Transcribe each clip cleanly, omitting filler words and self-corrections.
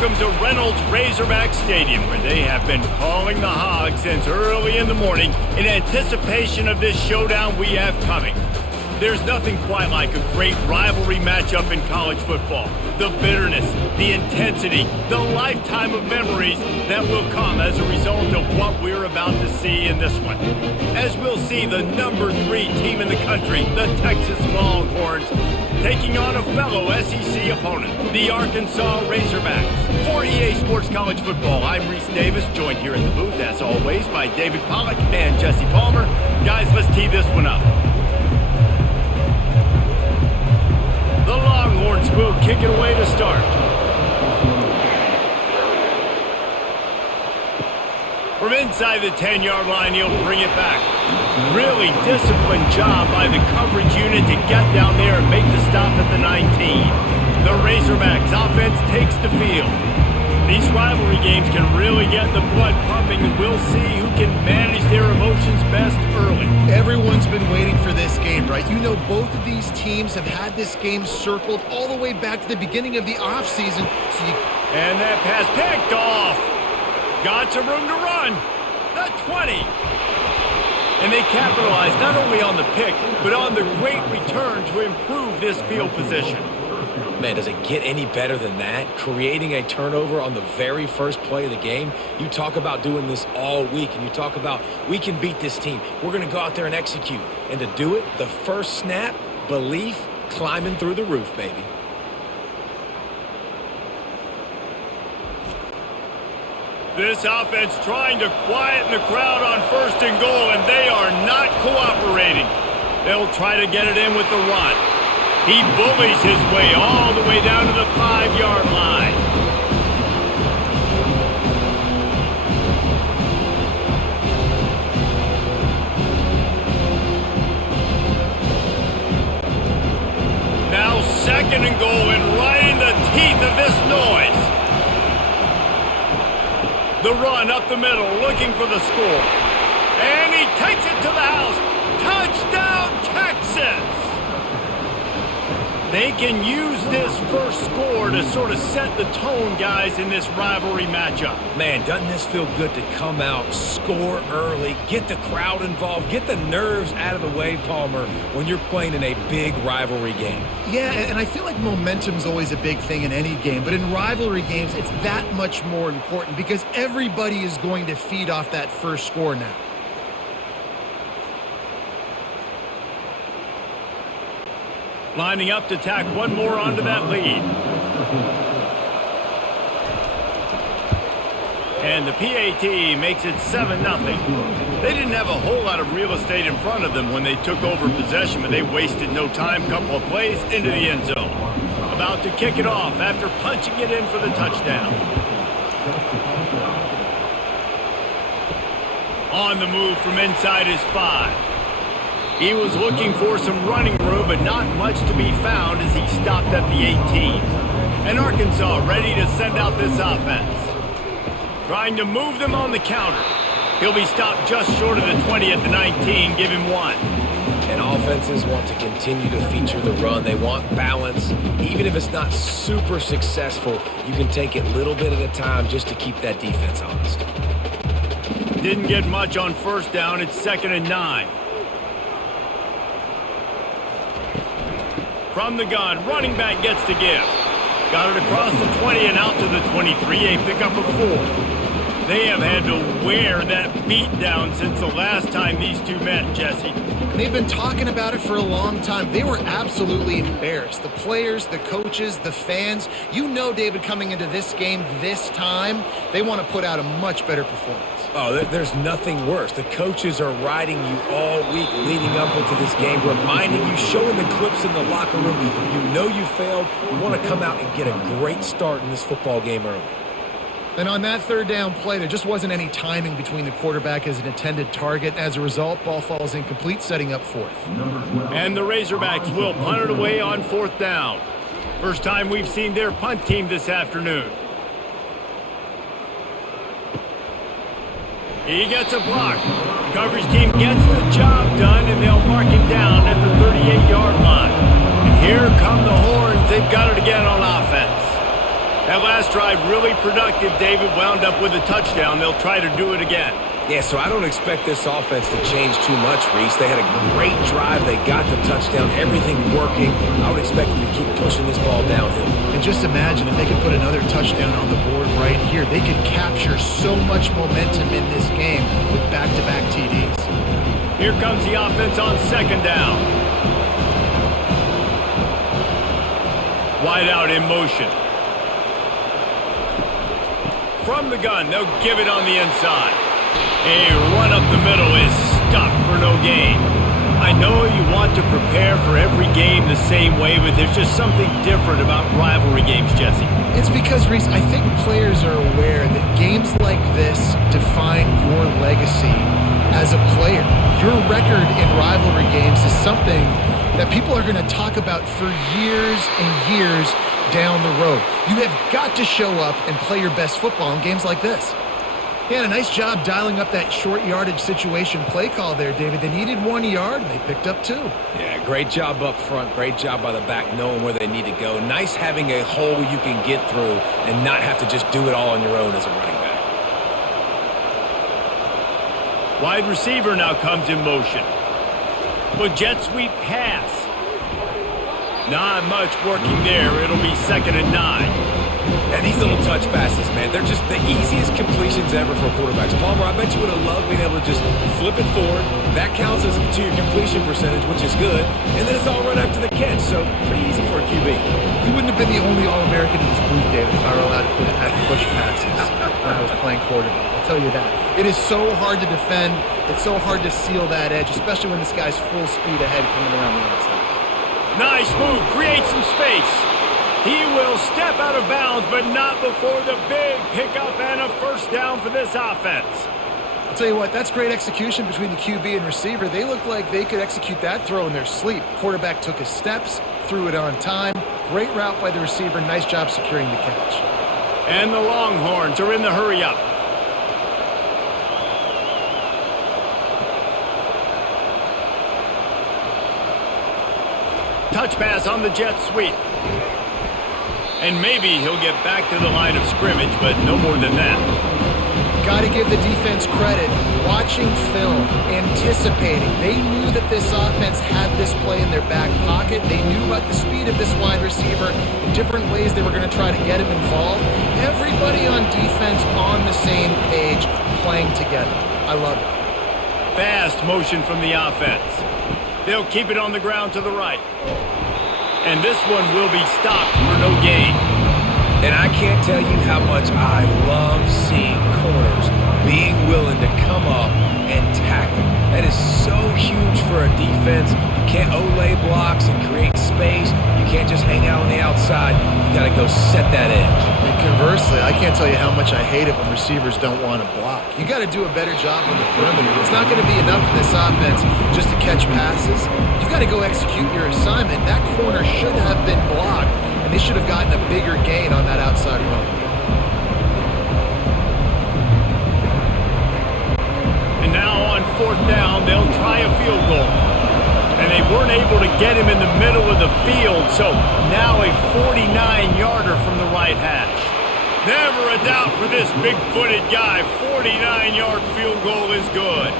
welcome to Reynolds Razorback Stadium, where they have been calling the Hogs since early in the morning in anticipation of this showdown we have coming. There's nothing quite like a great rivalry matchup in college football. The bitterness, the intensity, the lifetime of memories that will come as a result of what we're about to see in this one. As we'll see the number 3 team in the country, the Texas Longhorns, taking on a fellow SEC opponent, the Arkansas Razorbacks. For EA Sports College Football, I'm Reese Davis, joined here in the booth, as always, by David Pollack and Jesse Palmer. Guys, let's tee this one up. The Longhorns will kick it away to start. From inside the 10-yard line, he'll bring it back. Really disciplined job by the coverage unit to get down there and make the stop at the 19. The Razorbacks offense takes the field. These rivalry games can really get the blood pumping, and we'll see who can manage their emotions best early. Everyone's been waiting for this game, right? You know, both of these teams have had this game circled all the way back to the beginning of the offseason. And that pass picked off. Got some room to run. The 20. And they capitalized not only on the pick, but on the great return to improve this field position. Man, does it get any better than that? Creating a turnover on the very first play of the game. You talk about doing this all week, and you talk about, we can beat this team. We're going to go out there and execute. And to do it, the first snap, belief climbing through the roof, baby. This offense trying to quieten the crowd on 1st and goal, and they are not cooperating. They'll try to get it in with the run. He bullies his way all the way down to the 5-yard line. Now 2nd and goal, and right in the teeth of this noise. The run up the middle, looking for the score. And he takes it to the house. Touchdown, Texas! They can use this first score to sort of set the tone, guys, in this rivalry matchup. Man, doesn't this feel good to come out, score early, get the crowd involved, get the nerves out of the way, Palmer, when you're playing in a big rivalry game? Yeah, and I feel like momentum's always a big thing in any game, but in rivalry games, it's that much more important because everybody is going to feed off that first score now. Lining up to tack one more onto that lead. And the PAT makes it 7-0. They didn't have a whole lot of real estate in front of them when they took over possession, but they wasted no time. Couple of plays into the end zone. About to kick it off after punching it in for the touchdown. On the move from inside his 5. He was looking for some running room, but not much to be found as he stopped at the 18. And Arkansas ready to send out this offense. Trying to move them on the counter. He'll be stopped just short of the 20 at the 19. Give him 1. And offenses want to continue to feature the run. They want balance. Even if it's not super successful, you can take it little bit at a time just to keep that defense honest. Didn't get much on 1st down. It's 2nd and 9. From the gun, running back gets to give. Got it across the 20 and out to the 23, a pickup of 4. They have had to wear that beat down since the last time these two met, Jesse. They've been talking about it for a long time. They were absolutely embarrassed. The players, the coaches, the fans. You know, David, coming into this game this time, they want to put out a much better performance. Oh, there's nothing worse. The coaches are riding you all week leading up into this game, reminding you, showing the clips in the locker room. You know you failed. You want to come out and get a great start in this football game early. And on that 3rd down play, there just wasn't any timing between the quarterback as an intended target. As a result, ball falls incomplete, setting up 4th. And the Razorbacks will punt it away on 4th down. First time we've seen their punt team this afternoon. He gets a block. Coverage team gets the job done, and they'll mark him down at the 38-yard line. And here come the Horns. They've got it again on offense. That last drive really productive. David wound up with a touchdown. They'll try to do it again. Yeah, so I don't expect this offense to change too much, Reese. They had a great drive. They got the touchdown, everything working. I would expect them to keep pushing this ball downhill. And just imagine if they could put another touchdown on the board right here. They could capture so much momentum in this game with back-to-back TDs. Here comes the offense on second down. Wide out in motion. From the gun, they'll give it on the inside. A run up the middle is stuffed for no gain. I know you want to prepare for every game the same way, but there's just something different about rivalry games, Jesse. It's because, Reese, I think players are aware that games like this define your legacy as a player. Your record in rivalry games is something that people are going to talk about for years and years down the road. You have got to show up and play your best football in games like this. Yeah, a nice job dialing up that short yardage situation play call there, David. They needed 1 yard, and they picked up 2. Yeah, great job up front. Great job by the back knowing where they need to go. Nice having a hole you can get through and not have to just do it all on your own as a running back. Wide receiver now comes in motion. Well, jet sweep pass. Not much working there. It'll be 2nd and 9. And these little touch passes, man, they're just the easiest completions ever for quarterbacks. Palmer, I bet you would have loved being able to just flip it forward. That counts as to your completion percentage, which is good. And then it's all run after the catch, so pretty easy for a QB. You wouldn't have been the only All-American in this booth, David, if I were allowed to have push passes when I was playing quarterback. I'll tell you that. It is so hard to defend. It's so hard to seal that edge, especially when this guy's full speed ahead coming around the outside. Nice move. Create some space. He will step out of bounds, but not before the big pickup and a first down for this offense. I'll tell you what, that's great execution between the QB and receiver. They look like they could execute that throw in their sleep. Quarterback took his steps, threw it on time. Great route by the receiver. Nice job securing the catch. And the Longhorns are in the hurry-up. Touch pass on the jet sweep. And maybe he'll get back to the line of scrimmage, but no more than that. Got to give the defense credit. Watching film, anticipating. They knew that this offense had this play in their back pocket. They knew about the speed of this wide receiver in different ways they were going to try to get him involved. Everybody on defense on the same page, playing together. I love it. Fast motion from the offense. They'll keep it on the ground to the right. And this one will be stopped for no gain. And I can't tell you how much I love seeing corners being willing to come up and tackle. That is so huge for a defense. You can't olay blocks and create space. You can't just hang out on the outside. You got to go set that edge. And conversely, I can't tell you how much I hate it when receivers don't want to block. You got to do a better job on the perimeter. It's not going to be enough in this offense just to catch passes. You've got to go execute your assignment. That corner should have been blocked, and they should have gotten a bigger gain on that outside run. And now on 4th down, they'll try a field goal. And they weren't able to get him in the middle of the field, so now a 49-yarder from the right hash. Never a doubt for this big-footed guy. 49-yard field goal is good.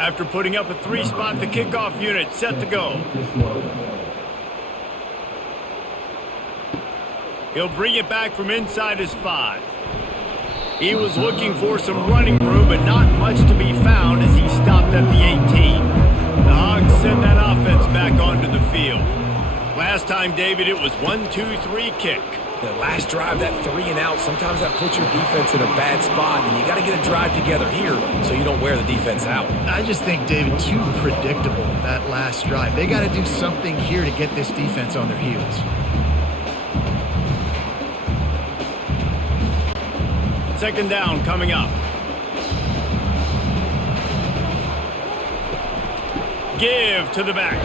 After putting up a 3-spot, the kickoff unit set to go. He'll bring it back from inside his 5. He was looking for some running room, but not much to be found as he stopped at the 18. The Hogs send that offense back onto the field. Last time, David, it was 1-2-3 kick. The last drive, that 3 and out, sometimes that puts your defense in a bad spot, and you got to get a drive together here so you don't wear the defense out. I just think, David, too predictable, that last drive. They got to do something here to get this defense on their heels. Second down coming up. Give to the back.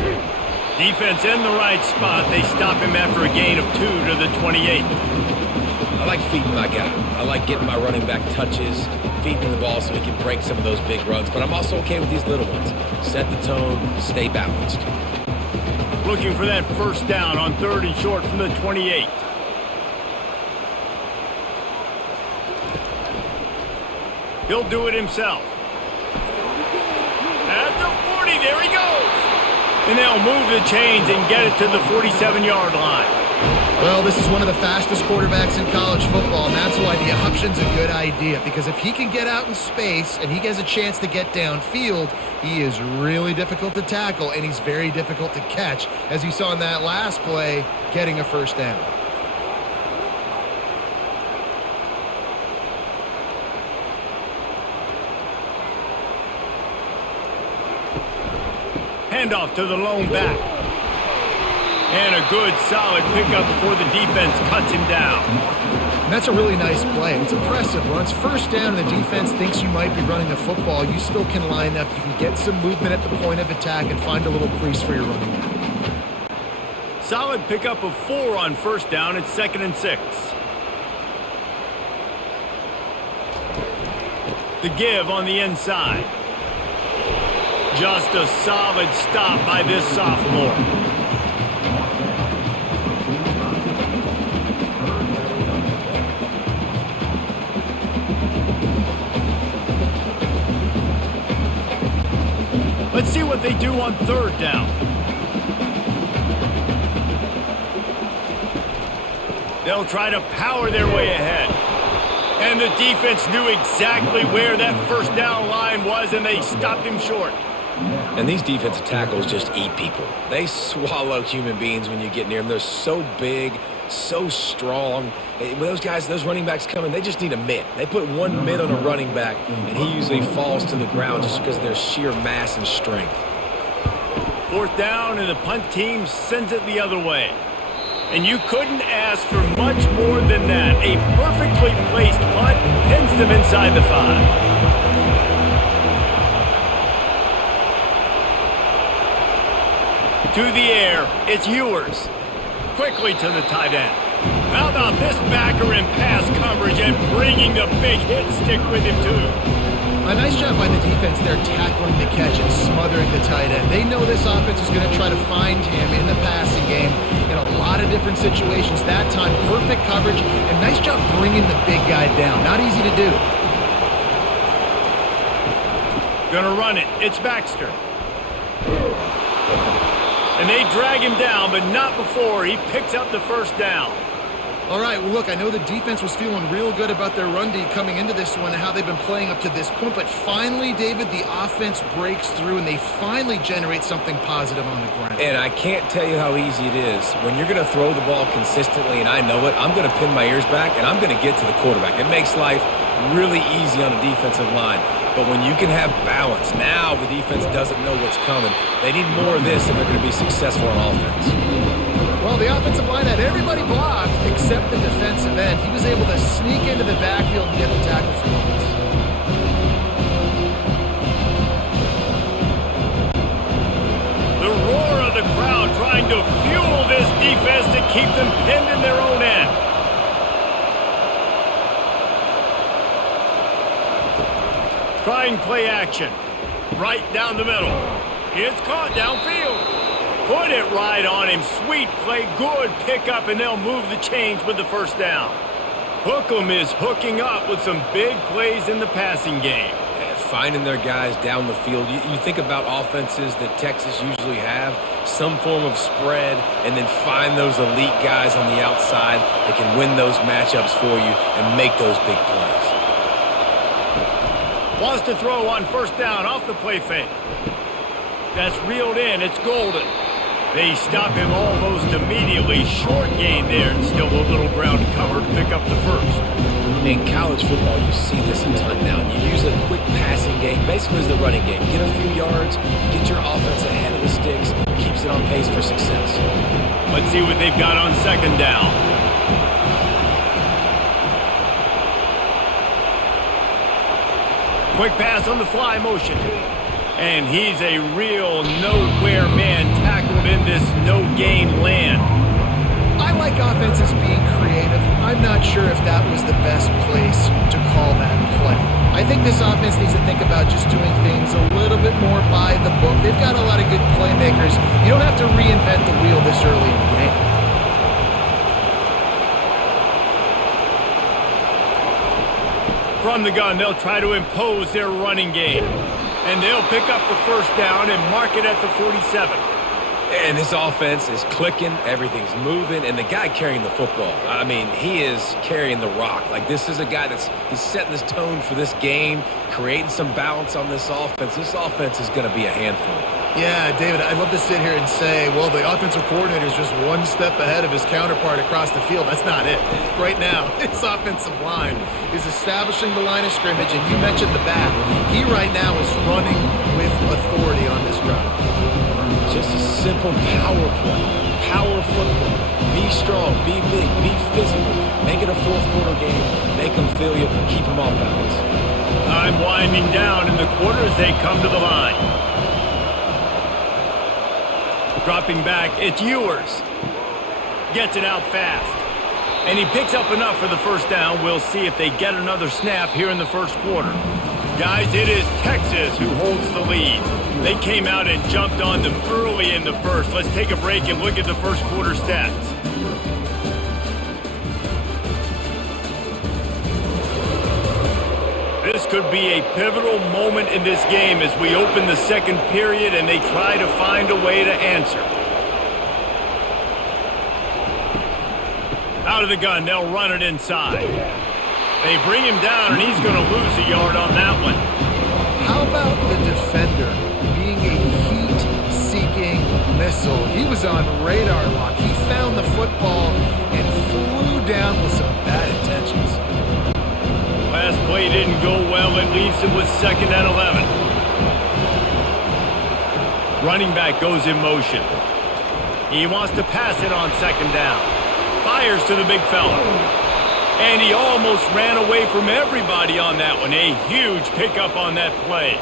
Defense in the right spot. They stop him after a gain of 2 to the 28. I like feeding my guy. I like getting my running back touches, feeding the ball so he can break some of those big runs. But I'm also okay with these little ones. Set the tone, stay balanced. Looking for that first down on 3rd and short from the 28. He'll do it himself. At the 40, there he goes. And they'll move the chains and get it to the 47-yard line. Well, this is one of the fastest quarterbacks in college football, and that's why the option's a good idea. Because if he can get out in space and he has a chance to get downfield, he is really difficult to tackle, and he's very difficult to catch, as you saw in that last play, getting a first down. Handoff to the lone back. And a good, solid pickup before the defense cuts him down. And that's a really nice play. It's impressive. Once first down and the defense thinks you might be running the football, you still can line up. You can get some movement at the point of attack and find a little crease for your running back. Solid pickup of 4 on first down. It's 2nd and 6. The give on the inside. Just a solid stop by this sophomore. Let's see what they do on 3rd down. They'll try to power their way ahead. And the defense knew exactly where that first down line was, and they stopped him short. And these defensive tackles just eat people. They swallow human beings when you get near them. They're so big, so strong. When those guys, those running backs come in, they just need a mitt. They put one mitt on a running back, and he usually falls to the ground just because of their sheer mass and strength. 4th down, and the punt team sends it the other way. And you couldn't ask for much more than that. A perfectly placed punt pins them inside the 5. To the air, it's Ewers. Quickly to the tight end. How about this backer in pass coverage and bringing the big hit stick with him too? A nice job by the defense there tackling the catch and smothering the tight end. They know this offense is going to try to find him in the passing game in a lot of different situations. That time, perfect coverage and nice job bringing the big guy down. Not easy to do. Gonna run it. It's Baxter. And they drag him down, but not before he picks up the first down. All right, well, look, I know the defense was feeling real good about their run D coming into this one and how they've been playing up to this point, but finally, David, the offense breaks through and they finally generate something positive on the ground. And I can't tell you how easy it is. When you're going to throw the ball consistently, and I know it, I'm going to pin my ears back, and I'm going to get to the quarterback. It makes life really easy on the defensive line. But when you can have balance, now the defense doesn't know what's coming. They need more of this if they're going to be successful on offense. Well, the offensive line had everybody blocked except the defensive end. He was able to sneak into the backfield and get the tackle for once. The roar of the crowd trying to fuel this defense to keep them pinned in their own end. Trying play action. Right down the middle. It's caught downfield. Put it right on him. Sweet play. Good pickup, and they'll move the chains with the first down. Hookem is hooking up with some big plays in the passing game. Finding their guys down the field. You think about offenses that Texas usually have, some form of spread, and then find those elite guys on the outside that can win those matchups for you and make those big plays. Wants to throw on first down off the play fake. That's reeled in. It's Golden. They stop him almost immediately. Short gain there, and still a little ground cover to pick up the first. In college football, you see this a ton now. You use a quick passing game, basically as the running game. Get a few yards, get your offense ahead of the sticks, keeps it on pace for success. Let's see what they've got on second down. Quick pass on the fly motion. And he's a real nowhere man tackled in this no-gain land. I like offenses being creative. I'm not sure if that was the best place to call that play. I think this offense needs to think about just doing things a little bit more by the book. They've got a lot of good playmakers. You don't have to reinvent the wheel this early in the game. From the gun, they'll try to impose their running game. And they'll pick up the first down and mark it at the 47. And this offense is clicking, everything's moving, and the guy carrying the football, I mean, he is carrying the rock. Like, this is a guy he's setting this tone for this game, creating some balance on this offense. This offense is going to be a handful. Yeah, David, I'd love to sit here and say, well, the offensive coordinator is just one step ahead of his counterpart across the field. That's not it. Right now, this offensive line is establishing the line of scrimmage, and you mentioned the back. He right now is running with authority on this drive. Just a simple power play, power football. Be strong, be big, be physical. Make it a fourth quarter game. Make them feel you, keep them off balance. Time winding down in the quarter as they come to the line. Dropping back, it's Ewers. Gets it out fast. And he picks up enough for the first down. We'll see if they get another snap here in the first quarter. Guys, it is Texas who holds the lead. They came out and jumped on them early in the first. Let's take a break and look at the first quarter stats. This could be a pivotal moment in this game as we open the second period and they try to find a way to answer. Out of the gun, they'll run it inside. They bring him down, and he's going to lose a yard on that one. How about the defender being a heat-seeking missile? He was on radar lock. He found the football and flew down with some bad intentions. Last play didn't go well. It leaves him with 2nd and 11. Running back goes in motion. He wants to pass it on 2nd down. Fires to the big fella. And he almost ran away from everybody on that one. A huge pickup on that play.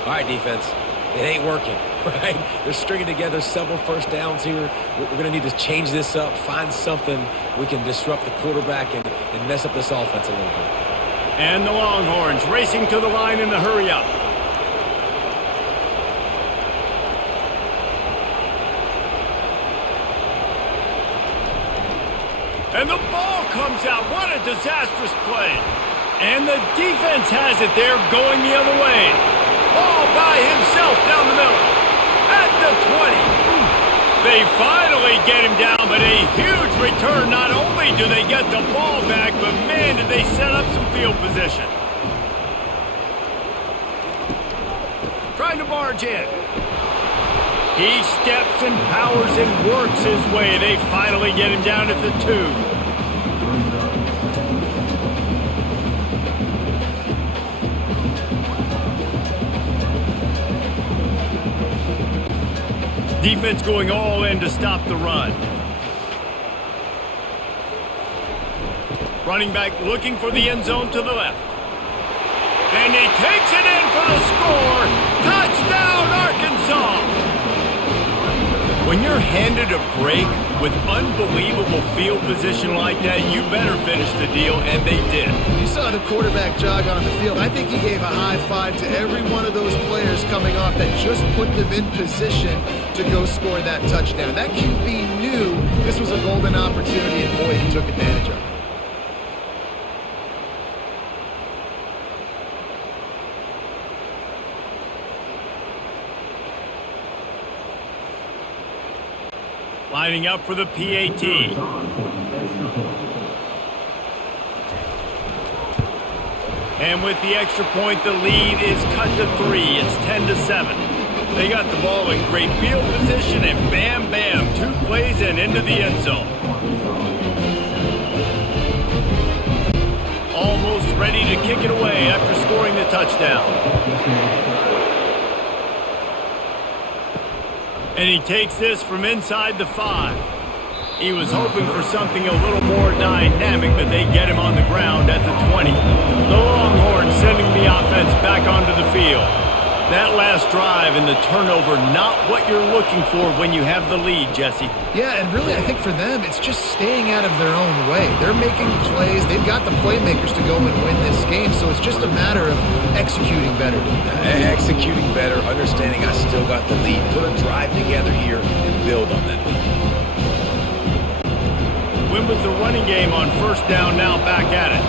All right, defense. It ain't working, right? They're stringing together several first downs here. We're going to need to change this up, find something we can disrupt the quarterback and mess up this offense a little bit. And the Longhorns racing to the line in the hurry-up. And the ball comes out. What a disastrous play. And the defense has it there going the other way. All by himself down the middle. At the 20. They finally get him down, but a huge return. Not only do they get the ball back, but man, did they set up some field position. Trying to barge in. He steps and powers and works his way. They finally get him down at the 2. Defense going all in to stop the run. Running back looking for the end zone to the left. And he takes it in for the score. Touchdown, Arkansas! When you're handed a break with unbelievable field position like that, you better finish the deal, and they did. You saw the quarterback jog on the field. I think he gave a high five to every one of those players coming off that just put them in position to go score that touchdown. That QB knew this was a golden opportunity, and boy, he took advantage of it. Lining up for the PAT. And with the extra point, the lead is cut to 3. It's 10-7. They got the ball in great field position, and bam, bam, 2 plays and into the end zone. Almost ready to kick it away after scoring the touchdown. And he takes this from inside the 5. He was hoping for something a little more dynamic, but they get him on the ground at the 20. The Longhorns sending the offense back field. That last drive and the turnover, not what you're looking for when you have the lead, Jesse. Yeah, and really I think for them, it's just staying out of their own way. They're making plays. They've got the playmakers to go and win this game, so it's just a matter of executing better. Executing better, understanding I still got the lead. Put a drive together here and build on that lead. Win with the running game on first down, now back at it.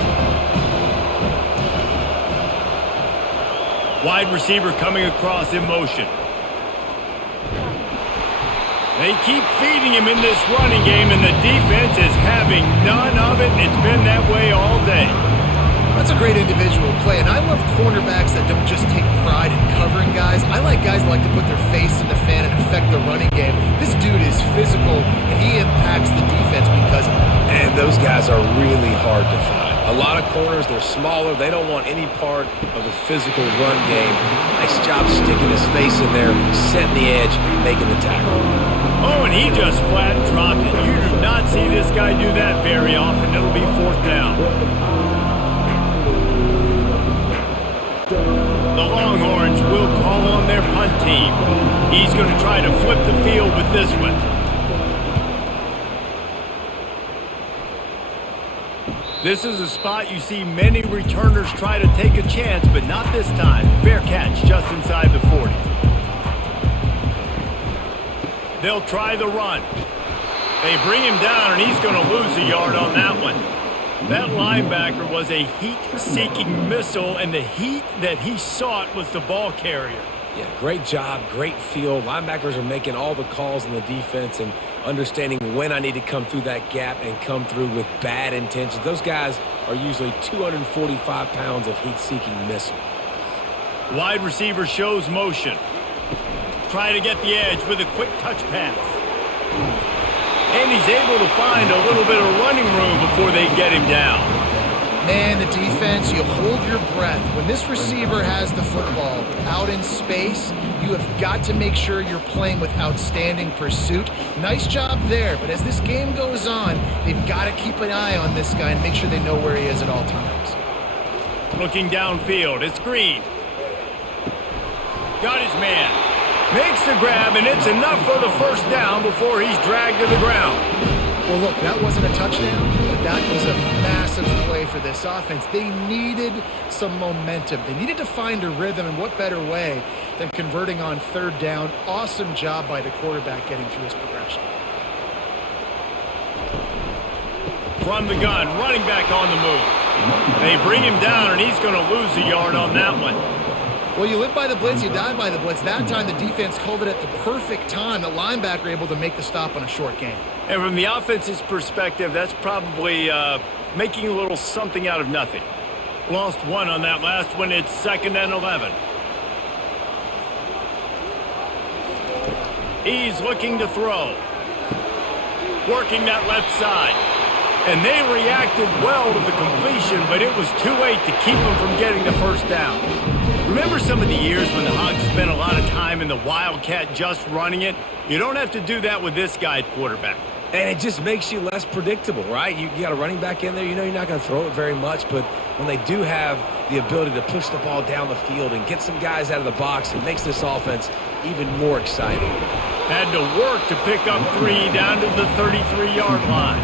Wide receiver coming across in motion. They keep feeding him in this running game, and the defense is having none of it. It's been that way all day. That's a great individual play, and I love cornerbacks that don't just take pride in covering guys. I like guys that like to put their face in the fan and affect the running game. This dude is physical, and he impacts the defense because of that. And those guys are really hard to find. A lot of corners, they're smaller. They don't want any part of the physical run game. Nice job sticking his face in there, setting the edge, making the tackle. Oh, and he just flat dropped it. You do not see this guy do that very often. It'll be fourth down. The Longhorns will call on their punt team. He's going to try to flip the field with this one. This is a spot you see many returners try to take a chance, but not this time. Fair catch just inside the 40. They'll try the run. They bring him down, and he's going to lose a yard on that one. That linebacker was a heat-seeking missile, and the heat that he sought was the ball carrier. Yeah, great job, great feel. Linebackers are making all the calls in the defense and understanding when I need to come through that gap and come through with bad intentions. Those guys are usually 245 pounds of heat-seeking missile. Wide receiver shows motion. Try to get the edge with a quick touch pass. And he's able to find a little bit of running room before they get him down. Man, the defense, you hold your breath. When this receiver has the football out in space, you have got to make sure you're playing with outstanding pursuit. Nice job there, but as this game goes on, they've got to keep an eye on this guy and make sure they know where he is at all times. Looking downfield, it's Green. Got his man. Makes the grab, and it's enough for the first down before he's dragged to the ground. Well, look, that wasn't a touchdown, but that was a massive play for this offense. They needed some momentum. They needed to find a rhythm, and what better way than converting on third down. Awesome job by the quarterback getting through his progression. From the gun, running back on the move. They bring him down, and he's going to lose a yard on that one. Well, you live by the blitz, you die by the blitz. That time, the defense called it at the perfect time. The linebacker able to make the stop on a short gain. And from the offense's perspective, that's probably making a little something out of nothing. Lost one on that last one. It's 2nd and 11. He's looking to throw. Working that left side. And they reacted well to the completion, but it was too late to keep them from getting the first down. Remember some of the years when the Hogs spent a lot of time in the Wildcat just running it? You don't have to do that with this guy at quarterback. And it just makes you less predictable, right? You got a running back in there. You know you're not going to throw it very much, but when they do have the ability to push the ball down the field and get some guys out of the box, it makes this offense even more exciting. Had to work to pick up 3 down to the 33-yard line.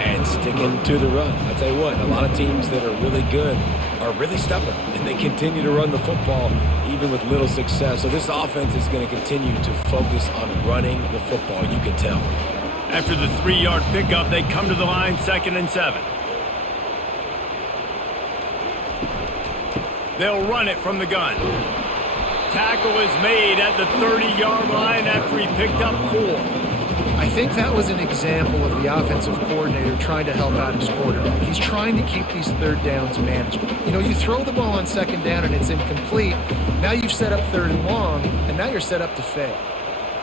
And sticking to the run. I'll tell you what, a lot of teams that are really good are really stubborn, and they continue to run the football even with little success. So this offense is going to continue to focus on running the football, you can tell. After the 3-yard pickup, they come to the line, 2nd and 7. They'll run it from the gun. Tackle is made at the 30-yard line after he picked up 4. I think that was an example of the offensive coordinator trying to help out his quarterback. He's trying to keep these third downs manageable. You know, you throw the ball on 2nd down and it's incomplete. Now you've set up 3rd and long, and now you're set up to fail.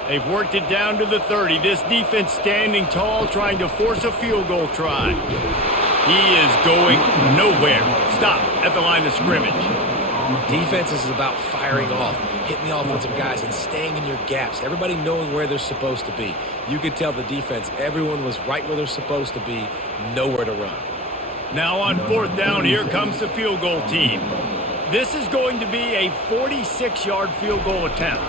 They've worked it down to the 30. This defense standing tall, trying to force a field goal try. He is going nowhere. Stop at the line of scrimmage. Defense is about firing off, hitting the offensive guys and staying in your gaps. Everybody knowing where they're supposed to be. You could tell the defense, everyone was right where they're supposed to be, nowhere to run. Now on 4th down, here comes the field goal team. This is going to be a 46-yard field goal attempt.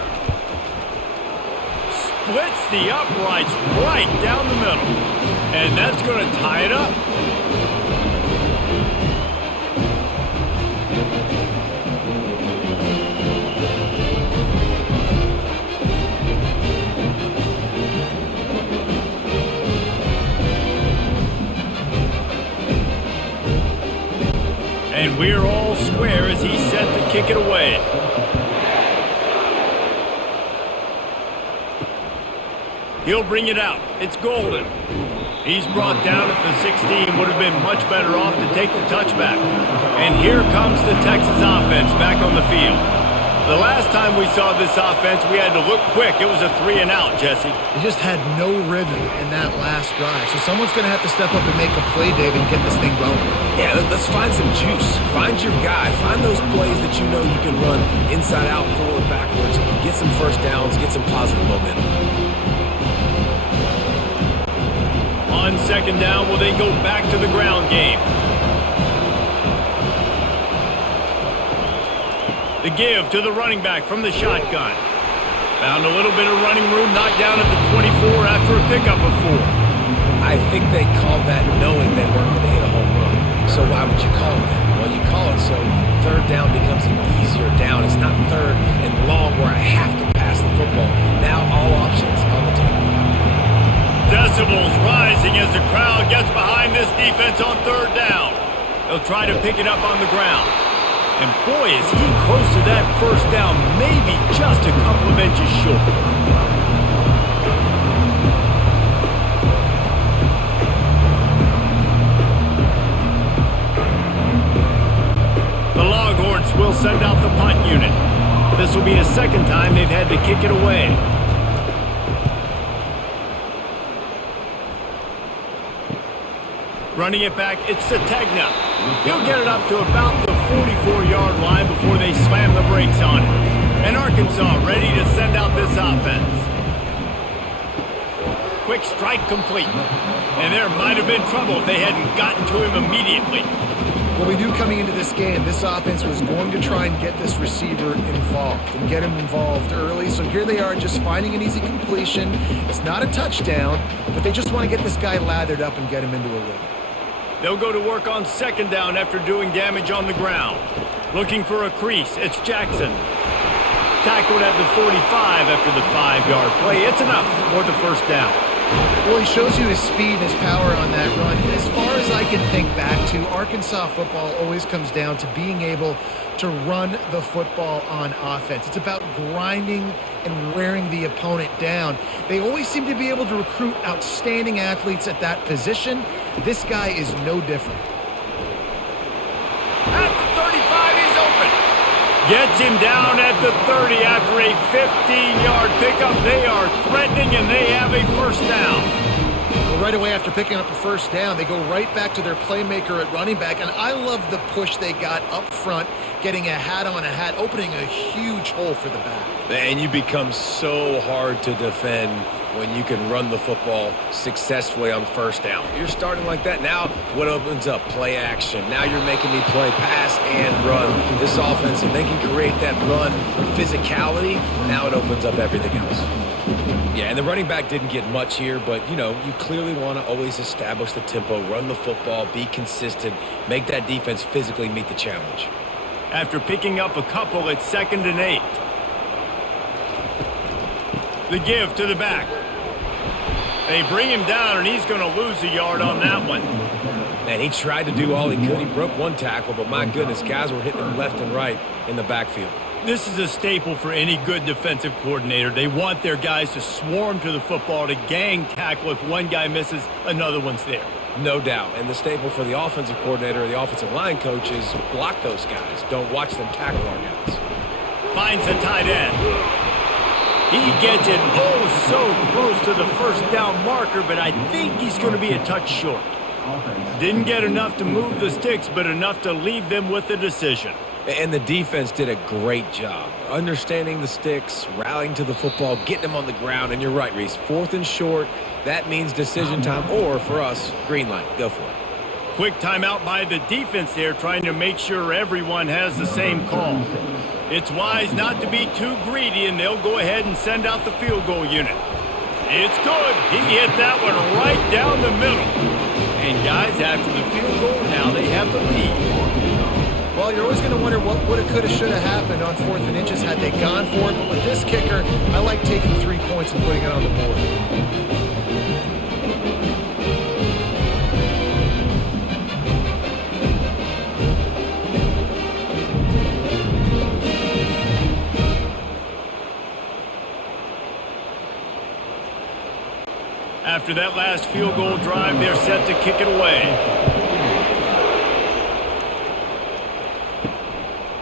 Splits the uprights right down the middle. And that's going to tie it up. And we're all square as he's set to kick it away. He'll bring it out. It's Golden. He's brought down at the 16. Would have been much better off to take the touchback. And here comes the Texas offense back on the field. The last time we saw this offense, we had to look quick. It was a 3-and-out, Jesse. They just had no rhythm in that last drive. So someone's going to have to step up and make a play, David, and get this thing going. Yeah, let's find some juice. Find your guy. Find those plays that you know you can run inside out, forward, backwards. Get some first downs. Get some positive momentum. On second down, will they go back to the ground game? The give to the running back from the shotgun. Found a little bit of running room, knocked down at the 24 after a pickup of 4. I think they called that knowing they weren't going to hit a home run. So why would you call it that? Well, you call it so third down becomes an easier down. It's not third and long where I have to pass the football. Now all options on the table. Decibels rising as the crowd gets behind this defense on third down. They'll try to pick it up on the ground. And boy, is he close to that first down, maybe just a couple of inches short. The Longhorns will send out the punt unit. This will be the second time they've had to kick it away. Running it back, it's Sategna. He'll get it up to about the 44-yard line before they slam the brakes on it. And Arkansas ready to send out this offense. Quick strike complete. And there might have been trouble if they hadn't gotten to him immediately. Well, we knew coming into this game, this offense was going to try and get this receiver involved and get him involved early. So here they are just finding an easy completion. It's not a touchdown, but they just want to get this guy lathered up and get him into a rhythm. They'll go to work on second down after doing damage on the ground. Looking for a crease, it's Jackson. Tackled at the 45 after the 5-yard play. It's enough for the first down. Well, he shows you his speed and his power on that run. As far as I can think back to, Arkansas football always comes down to being able to run the football on offense. It's about grinding and wearing the opponent down. They always seem to be able to recruit outstanding athletes at that position. This guy is no different. At the 35, he's open. Gets him down at the 30 after a 15-yard pickup. They are threatening, and they have a first down. Well, right away after picking up a first down, they go right back to their playmaker at running back. And I love the push they got up front, getting a hat on a hat, opening a huge hole for the back. And you become so hard to defend when you can run the football successfully on first down. You're starting like that. Now what opens up? Play action. Now you're making me play pass and run. This offense, if they can create that run physicality, now it opens up everything else. Yeah, and the running back didn't get much here, but, you know, you clearly want to always establish the tempo, run the football, be consistent, make that defense physically meet the challenge. After picking up a couple, it's 2nd and 8. The give to the back. They bring him down, and he's going to lose a yard on that one. Man, he tried to do all he could. He broke one tackle, but my goodness, guys were hitting him left and right in the backfield. This is a staple for any good defensive coordinator. They want their guys to swarm to the football, to gang tackle. If one guy misses, another one's there. No doubt. And the staple for the offensive coordinator or the offensive line coach is block those guys. Don't watch them tackle our guys. Finds a tight end. He gets it so close to the first down marker, but I think he's going to be a touch short. Didn't get enough to move the sticks, but enough to leave them with a decision. And the defense did a great job understanding the sticks, rallying to the football, getting them on the ground. And you're right, Reese, 4th and short, that means decision time, or for us, green light. Go for it. Quick timeout by the defense there, trying to make sure everyone has the same call. It's wise not to be too greedy, and they'll go ahead and send out the field goal unit. It's good. He hit that one right down the middle. And guys, after the field goal, now they have the lead. Well, you're always going to wonder what woulda, coulda, shoulda happened on 4th and inches had they gone for it. But with this kicker, I like taking 3 points and putting it on the board. After that last field goal drive, they're set to kick it away.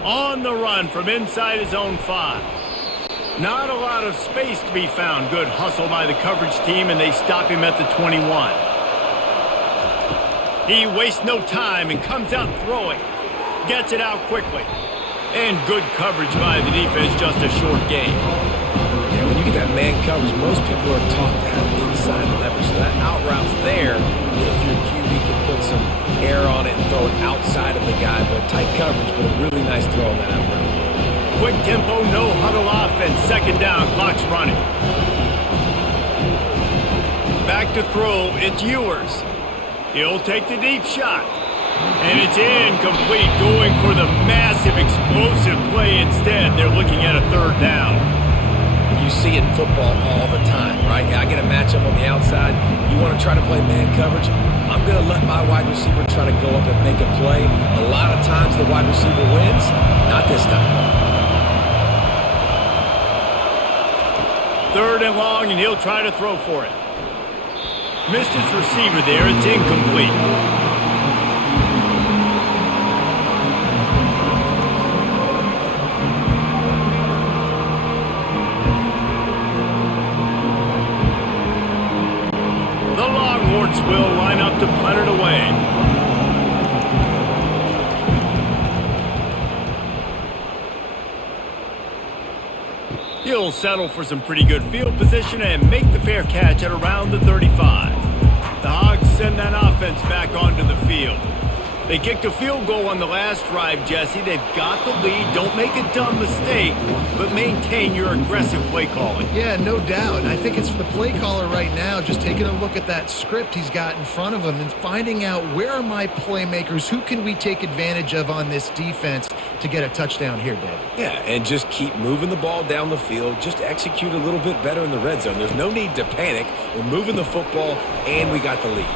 On the run from inside his own 5. Not a lot of space to be found. Good hustle by the coverage team, and they stop him at the 21. He wastes no time and comes out throwing. Gets it out quickly. And good coverage by the defense, just a short gain. Yeah, when you get that man coverage, most people are taught to have inside leverage. So that out route's there. If your QB can put some air on it and throw it outside of the guy, but tight coverage, but a really nice throw on that out route. Quick tempo, no huddle offense. Second down, clock's running. Back to throw, it's Ewers. He'll take the deep shot. And it's incomplete, going for the massive explosive play instead. They're looking at a 3rd down. You see it in football all the time, right? I get a matchup on the outside. You want to try to play man coverage? I'm going to let my wide receiver try to go up and make a play. A lot of times the wide receiver wins. Not this time. 3rd and long, and he'll try to throw for it. Missed his receiver there. It's incomplete. Will line up to punt it away. He'll settle for some pretty good field position and make the fair catch at around the 35. The Hogs send that offense back onto the field. They kicked a field goal on the last drive, Jesse. They've got the lead. Don't make a dumb mistake, but maintain your aggressive play calling. Yeah, no doubt. I think it's for the play caller right now, just taking a look at that script he's got in front of him and finding out where are my playmakers, who can we take advantage of on this defense to get a touchdown here, Dave. Yeah, and just keep moving the ball down the field. Just execute a little bit better in the red zone. There's no need to panic. We're moving the football, and we got the lead.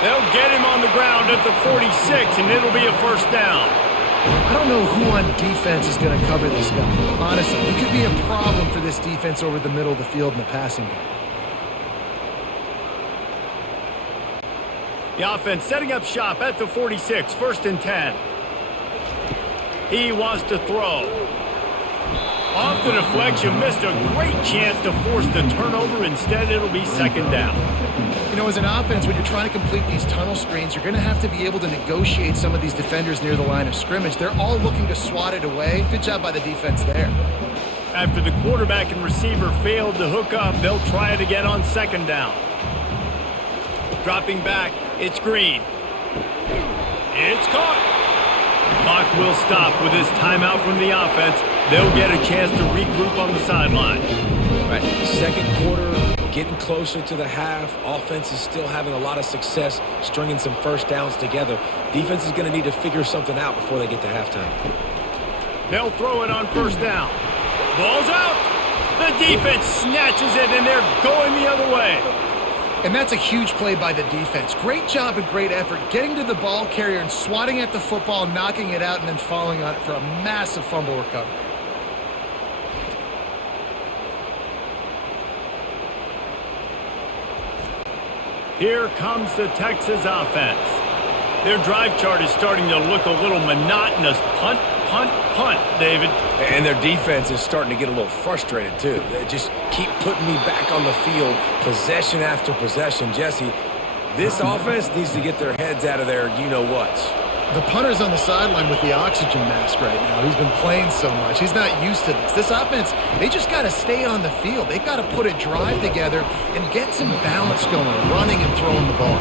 They'll get him on the ground at the 46, and it'll be a 1st down. I don't know who on defense is going to cover this guy. Honestly, it could be a problem for this defense over the middle of the field in the passing game. The offense setting up shop at the 46, 1st and 10. He wants to throw. Off the deflection, missed a great chance to force the turnover. Instead, it'll be 2nd down. You know, as an offense, when you're trying to complete these tunnel screens, you're going to have to be able to negotiate some of these defenders near the line of scrimmage. They're all looking to swat it away. Good job by the defense there. After the quarterback and receiver failed to hook up, they'll try it again on 2nd down. Dropping back, it's Green. It's caught. The clock will stop with this timeout from the offense. They'll get a chance to regroup on the sideline. Right, 2nd quarter, getting closer to the half. Offense is still having a lot of success stringing some 1st downs together. Defense is going to need to figure something out before they get to halftime. They'll throw it on 1st down. Ball's out. The defense snatches it, and they're going the other way. And that's a huge play by the defense. Great job and great effort getting to the ball carrier and swatting at the football, knocking it out, and then falling on it for a massive fumble recovery. Here comes the Texas offense. Their drive chart is starting to look a little monotonous. Punt, punt, punt, David. And their defense is starting to get a little frustrated, too. They just keep putting me back on the field, possession after possession. Jesse, this offense needs to get their heads out of their you-know-whats. The punter's on the sideline with the oxygen mask right now. He's been playing so much. He's not used to this. This offense, they just got to stay on the field. They've got to put a drive together and get some balance going, running and throwing the ball.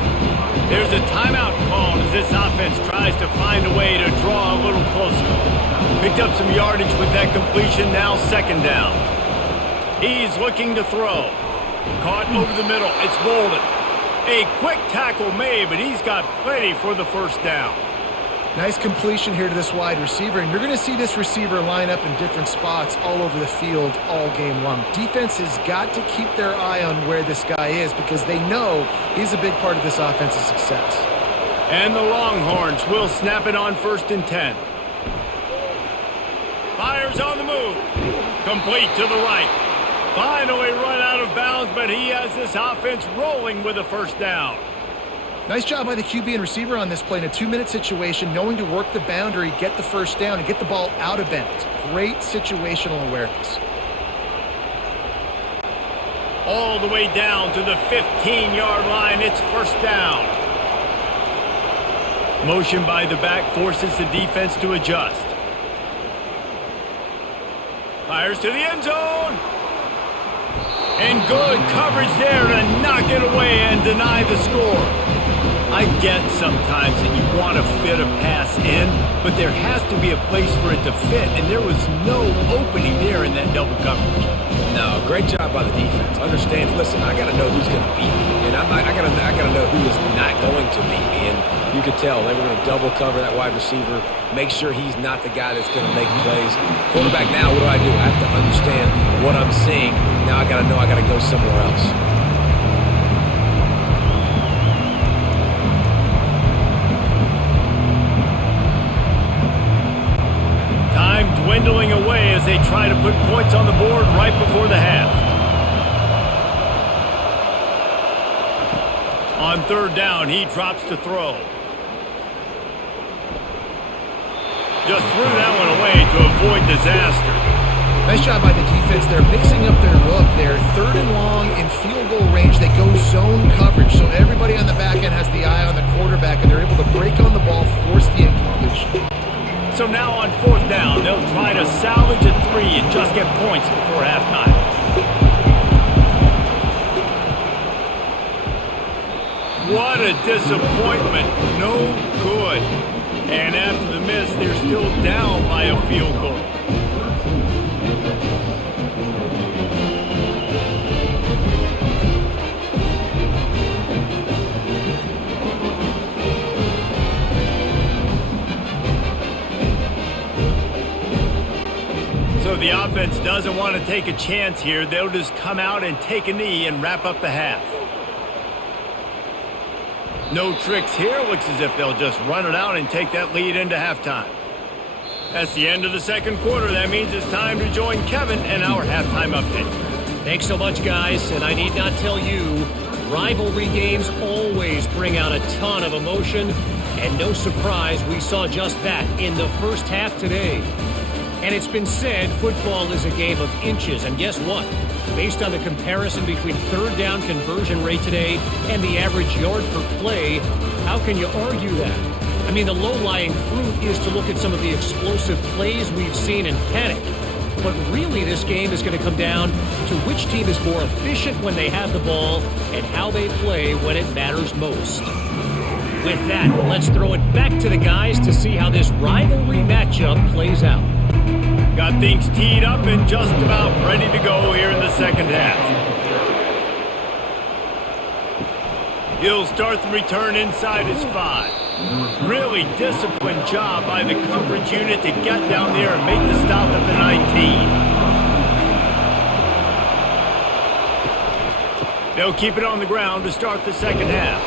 There's a timeout called as this offense tries to find a way to draw a little closer. Picked up some yardage with that completion, now second down. He's looking to throw. Caught over the middle. It's Bolden. A quick tackle made, but he's got plenty for the first down. Nice completion here to this wide receiver, and you're going to see this receiver line up in different spots all over the field all game long. Defense has got to keep their eye on where this guy is because they know he's a big part of this offense's success. And the Longhorns will snap it on 1st and 10. Fires on the move. Complete to the right. Finally run out of bounds, but he has this offense rolling with a first down. Nice job by the QB and receiver on this play in a 2-minute situation, knowing to work the boundary, get the first down, and get the ball out of bounds. Great situational awareness. All the way down to the 15-yard line. It's first down. Motion by the back forces the defense to adjust. Fires to the end zone. And good coverage there to knock it away and deny the score. I get sometimes that you want to fit a pass in, but there has to be a place for it to fit, and there was no opening there in that double coverage. No, great job by the defense. Understand, listen, I got to know who's going to beat me, and I got to know who is not going to beat me. And you could tell they were going to double cover that wide receiver, make sure he's not the guy that's going to make plays. Quarterback now, what do? I have to understand what I'm seeing. Now I got to know I got to go somewhere else. Dwindling away as they try to put points on the board right before the half. On 3rd down, he drops to throw. Just threw that one away to avoid disaster. Nice job by the defense. They're mixing up their look. They're 3rd and long in field goal range. They go zone coverage, so everybody on the back end has the eye on the quarterback, and they're able to break on the ball, force the incompletion. So now on 4th down, they'll try to salvage a 3 and just get points before halftime. What a disappointment. No good. And after the miss, they're still down by a field goal. So the offense doesn't want to take a chance here. They'll just come out and take a knee and wrap up the half. No tricks here. Looks as if they'll just run it out and take that lead into halftime. That's the end of the 2nd quarter. That means it's time to join Kevin and our halftime update. Thanks so much, guys. And I need not tell you, rivalry games always bring out a ton of emotion. And no surprise, we saw just that in the first half today. And it's been said football is a game of inches. And guess what? Based on the comparison between 3rd down conversion rate today and the average yard per play, how can you argue that? I mean, the low-lying fruit is to look at some of the explosive plays we've seen in panic. But really, this game is going to come down to which team is more efficient when they have the ball and how they play when it matters most. With that, let's throw it back to the guys to see how this rivalry matchup plays out. Got things teed up and just about ready to go here in the 2nd half. He'll start the return inside his 5. Really disciplined job by the coverage unit to get down there and make the stop at the 19. They'll keep it on the ground to start the 2nd half.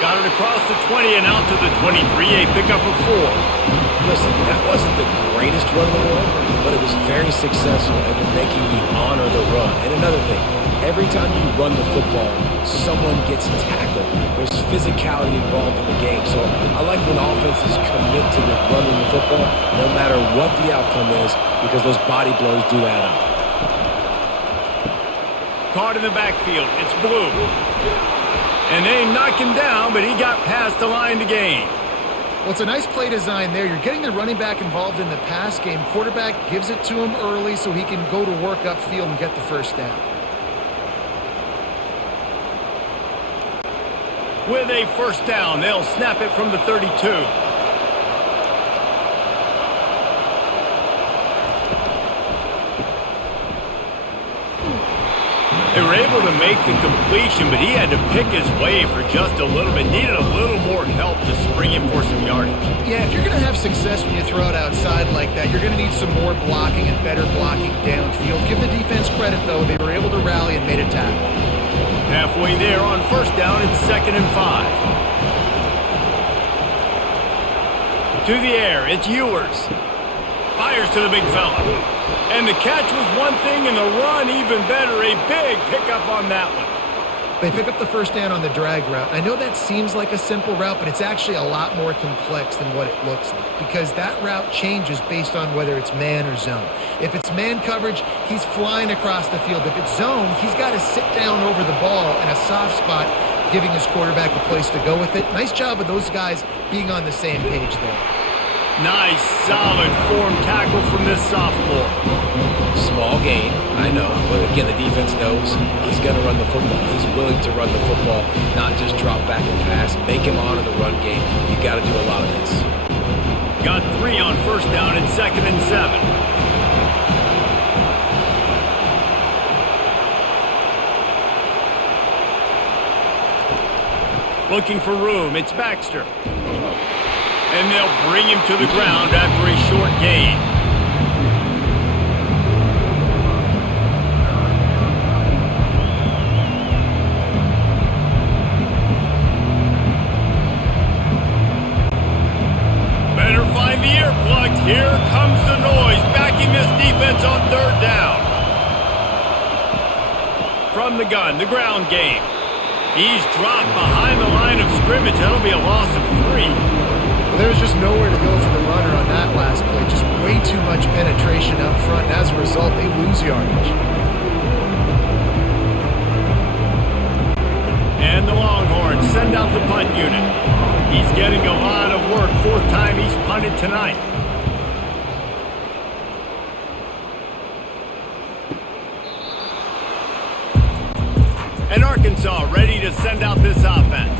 Got it across the 20 and out to the 23, a pickup of 4. Listen, that wasn't the greatest run in the world, but it was very successful, and they're making me honor the run. And another thing, every time you run the football, someone gets tackled. There's physicality involved in the game. So I like when offenses commit to the running the football, no matter what the outcome is, because those body blows do add up. Caught in the backfield. It's Blue. And they knock him down, but he got past the line to gain. Well, it's a nice play design there. You're getting the running back involved in the pass game. Quarterback gives it to him early so he can go to work upfield and get the first down. With a first down, they'll snap it from the 32. They were able to make the completion, but he had to pick his way for just a little bit. Needed a little more help to spring him for some yardage. Yeah, if you're going to have success when you throw it outside like that, you're going to need some more blocking and better blocking downfield. Give the defense credit, though. They were able to rally and made a tackle. Halfway there on first down, it's 2nd and 5. To the air, it's Ewers. Fires to the big fella. And the catch was one thing, and the run even better. A big pickup on that one. They pick up the first down on the drag route. I know that seems like a simple route, but it's actually a lot more complex than what it looks like because that route changes based on whether it's man or zone. If it's man coverage, he's flying across the field. If it's zone, he's got to sit down over the ball in a soft spot, giving his quarterback a place to go with it. Nice job of those guys being on the same page there. Nice, solid form tackle from this sophomore. Small gain, I know, but again, the defense knows he's going to run the football. He's willing to run the football, not just drop back and pass. Make him honor the run game. You got to do a lot of this. Got 3 on first down and 2nd and 7. Looking for room, it's Baxter. And they'll bring him to the ground after a short gain. Better find the earplugs. Here comes the noise, backing this defense on 3rd down. From the gun, the ground game. He's dropped behind the line of scrimmage. That'll be a loss of 3. Well, there was just nowhere to go for the runner on that last play. Just way too much penetration up front. And as a result, they lose yardage. And the Longhorns send out the punt unit. He's getting a lot of work. 4th time he's punted tonight. And Arkansas ready to send out this offense.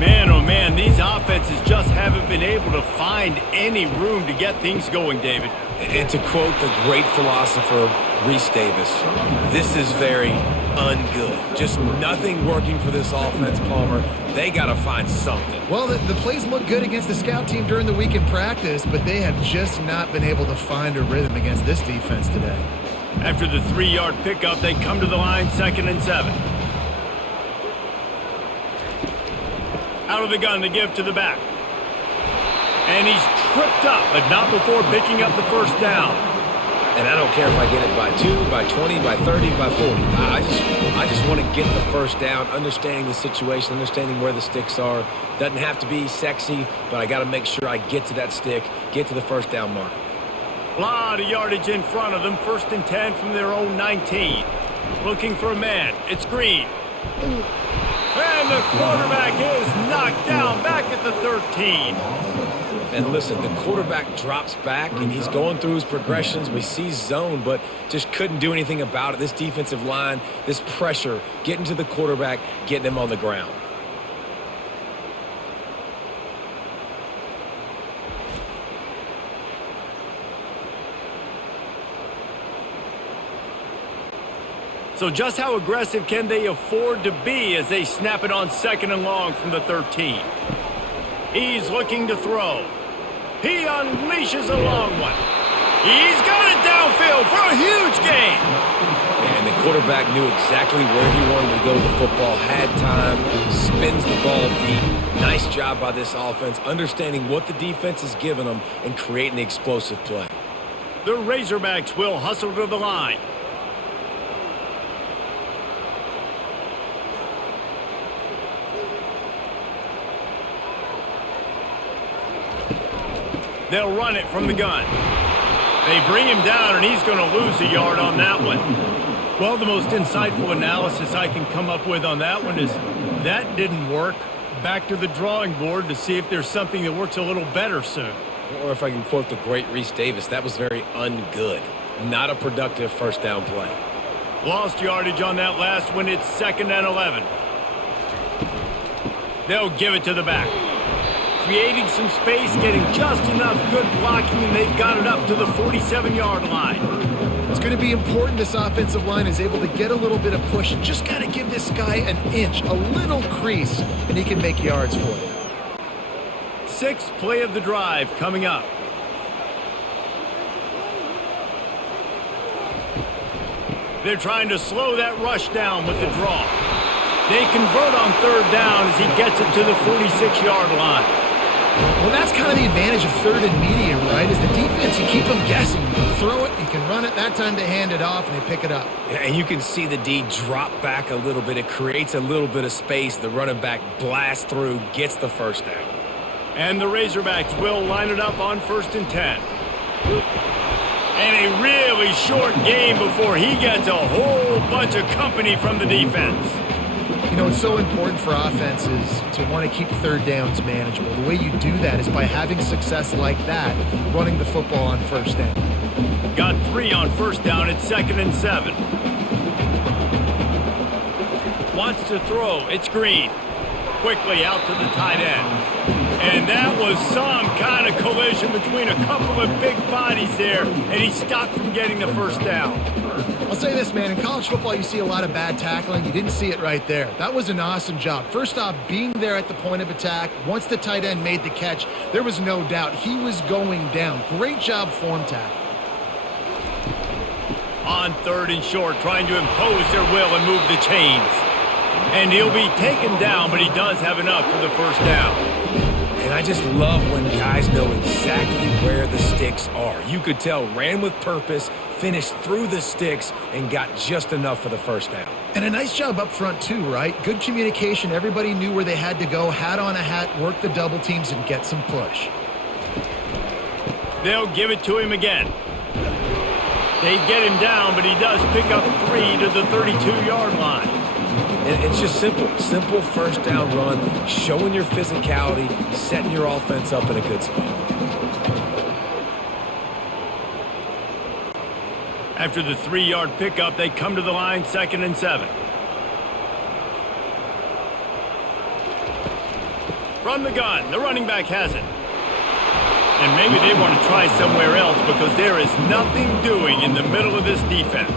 Man, oh man, these offenses just haven't been able to find any room to get things going, David. And to quote the great philosopher Reese Davis, this is very ungood. Just nothing working for this offense, Palmer. They got to find something. Well, the plays look good against the scout team during the week in practice, but they have just not been able to find a rhythm against this defense today. After the 3-yard pickup, they come to the line, 2nd and 7. Out of the gun to give to the back. And he's tripped up, but not before picking up the first down. And I don't care if I get it by 2, by 20, by 30, by 40. I just want to get the first down, understanding the situation, understanding where the sticks are. Doesn't have to be sexy, but I got to make sure I get to that stick, get to the first down mark. A lot of yardage in front of them. 1st and 10 from their own 19. Looking for a man. It's Green. And the quarterback is knocked down back at the 13. And listen, the quarterback drops back, and he's going through his progressions. We see zone, but just couldn't do anything about it. This defensive line, this pressure, getting to the quarterback, getting him on the ground. So just how aggressive can they afford to be as they snap it on 2nd and long from the 13? He's looking to throw. He unleashes a long one. He's got it downfield for a huge gain. And the quarterback knew exactly where he wanted to go with the football, had time, spins the ball deep. Nice job by this offense, understanding what the defense is giving them and creating the explosive play. The Razorbacks will hustle to the line. They'll run it from the gun. They bring him down, and he's going to lose a yard on that one. Well, the most insightful analysis I can come up with on that one is that didn't work, back to the drawing board to see if there's something that works a little better soon. Or if I can quote the great Reese Davis, that was very ungood. Not a productive first down play. Lost yardage on that last one. It's 2nd and 11. They'll give it to the back. Creating some space, getting just enough good blocking, and they've got it up to the 47-yard line. It's going to be important this offensive line is able to get a little bit of push. Just got to give this guy an inch, a little crease, and he can make yards for you. 6th play of the drive coming up. They're trying to slow that rush down with the draw. They convert on 3rd down as he gets it to the 46-yard line. Well, that's kind of the advantage of 3rd and medium, right? Is the defense, you keep them guessing. You can throw it, you can run it. That time they hand it off and they pick it up. And you can see the D drop back a little bit. It creates a little bit of space. The running back blasts through, gets the first down. And the Razorbacks will line it up on 1st and 10. And a really short game before he gets a whole bunch of company from the defense. You know, it's so important for offenses to want to keep 3rd downs manageable. The way you do that is by having success like that, running the football on 1st down. Got 3 on 1st down. It's 2nd and 7. Wants to throw. It's Green. Quickly out to the tight end. And that was some kind of collision between a couple of big bodies there, and he stopped from getting the first down. I'll say this, man. In college football, you see a lot of bad tackling. You didn't see it right there. That was an awesome job. First off, being there at the point of attack. Once the tight end made the catch, there was no doubt he was going down. Great job form tackle. On 3rd and short, trying to impose their will and move the chains. And he'll be taken down, but he does have enough for the first down. And I just love when guys know exactly where the sticks are. You could tell ran with purpose, finished through the sticks, and got just enough for the first down. And a nice job up front too, right? Good communication. Everybody knew where they had to go, hat on a hat, work the double teams, and get some push. They'll give it to him again. They get him down, but he does pick up 3 to the 32-yard line. And it's just simple first down run, showing your physicality, setting your offense up in a good spot. After the 3-yard pickup, they come to the line, 2nd and 7. From the gun, the running back has it. And maybe they want to try somewhere else because there is nothing doing in the middle of this defense.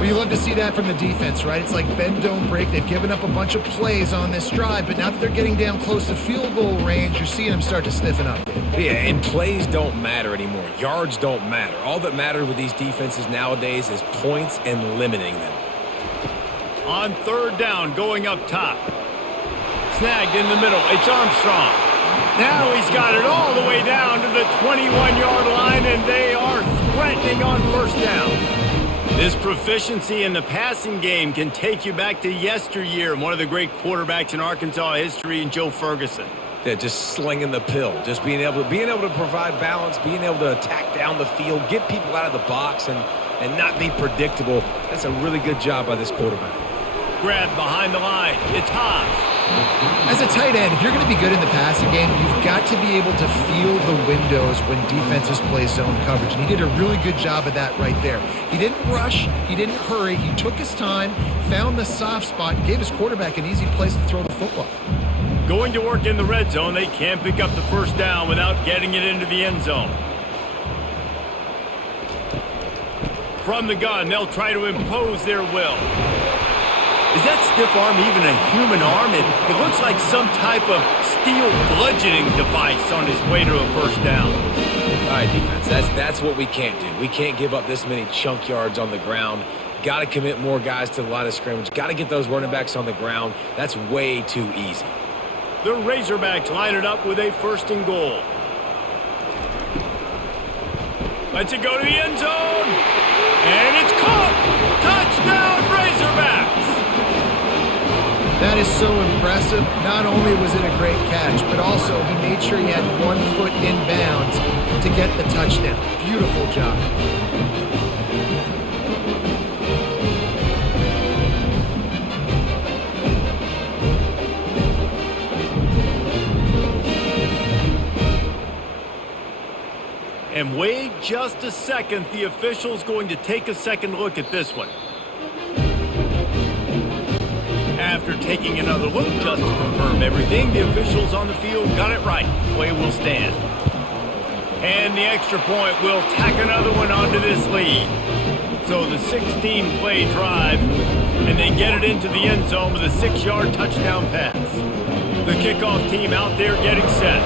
Well, you love to see that from the defense, right? It's like bend, don't break. They've given up a bunch of plays on this drive, but now that they're getting down close to field goal range, you're seeing them start to stiffen up. Yeah, and plays don't matter anymore. Yards don't matter. All that matters with these defenses nowadays is points and limiting them. On 3rd down, going up top. Snagged in the middle. It's Armstrong. Now he's got it all the way down to the 21-yard line, and they are threatening on 1st down. This proficiency in the passing game can take you back to yesteryear, one of the great quarterbacks in Arkansas history, in Joe Ferguson. Yeah, just slinging the pill, just being able to provide balance, being able to attack down the field, get people out of the box, and not be predictable. That's a really good job by this quarterback. Grab behind the line. It's Haas. As a tight end, if you're going to be good in the passing game, you've got to be able to feel the windows when defenses play zone coverage. And he did a really good job of that right there. He didn't rush. He didn't hurry. He took his time, found the soft spot, and gave his quarterback an easy place to throw the football. Going to work in the red zone, they can't pick up the first down without getting it into the end zone. From the gun, they'll try to impose their will. Is that stiff arm even a human arm? It looks like some type of steel bludgeoning device on his way to a first down. All right, defense, that's what we can't do. We can't give up this many chunk yards on the ground. Got to commit more guys to the line of scrimmage. Got to get those running backs on the ground. That's way too easy. The Razorbacks line it up with a 1st and goal. Lets it go to the end zone. And it's caught. Touchdown, Razorbacks. That is so impressive. Not only was it a great catch, but also he made sure he had 1 foot in bounds to get the touchdown. Beautiful job. And wait just a second. The official's going to take a second look at this one. After taking another look just to confirm everything, the officials on the field got it right. Play will stand. And the extra point will tack another one onto this lead. So the 16-play drive, and they get it into the end zone with a 6-yard touchdown pass. The kickoff team out there getting set.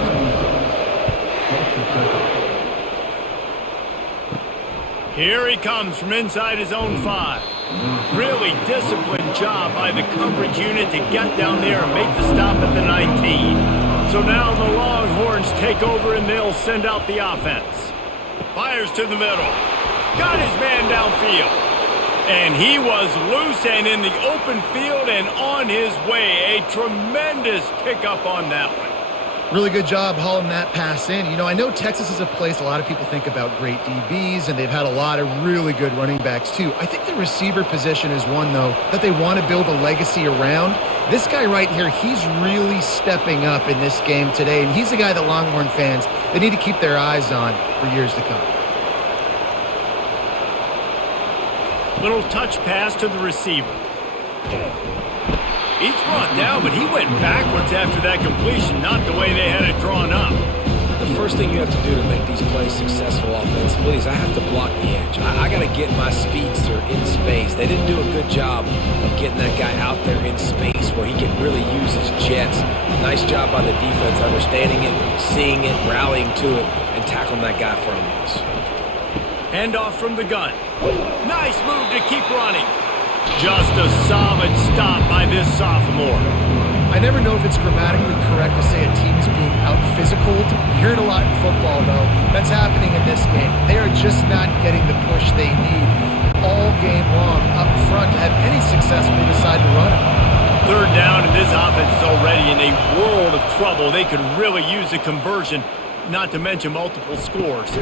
Here he comes from inside his own 5. Really disciplined job by the coverage unit to get down there and make the stop at the 19. So now the Longhorns take over and they'll send out the offense. Fires to the middle. Got his man downfield. And he was loose and in the open field and on his way. A tremendous pickup on that one. Really good job hauling that pass in. You know, I know Texas is a place a lot of people think about great DBs, and they've had a lot of really good running backs too. I think the receiver position is one, though, that they want to build a legacy around. This guy right here, he's really stepping up in this game today, and he's a guy that Longhorn fans, they need to keep their eyes on for years to come. Little touch pass to the receiver. He's brought down, but he went backwards after that completion, not the way they had it drawn up. The first thing you have to do to make these plays successful offensively is I have to block the edge. I got to get my speedster in space. They didn't do a good job of getting that guy out there in space where he can really use his jets. Nice job by the defense, understanding it, seeing it, rallying to it, and tackling that guy for a loss. Handoff from the gun. Nice move to keep running. Just a solid stop by this sophomore. I never know if it's grammatically correct to say a team is being out-physicaled. You hear it a lot in football, though. That's happening in this game. They are just not getting the push they need all game long up front to have any success when they decide to run it. Third down, and this offense is already in a world of trouble. They could really use a conversion, not to mention multiple scores.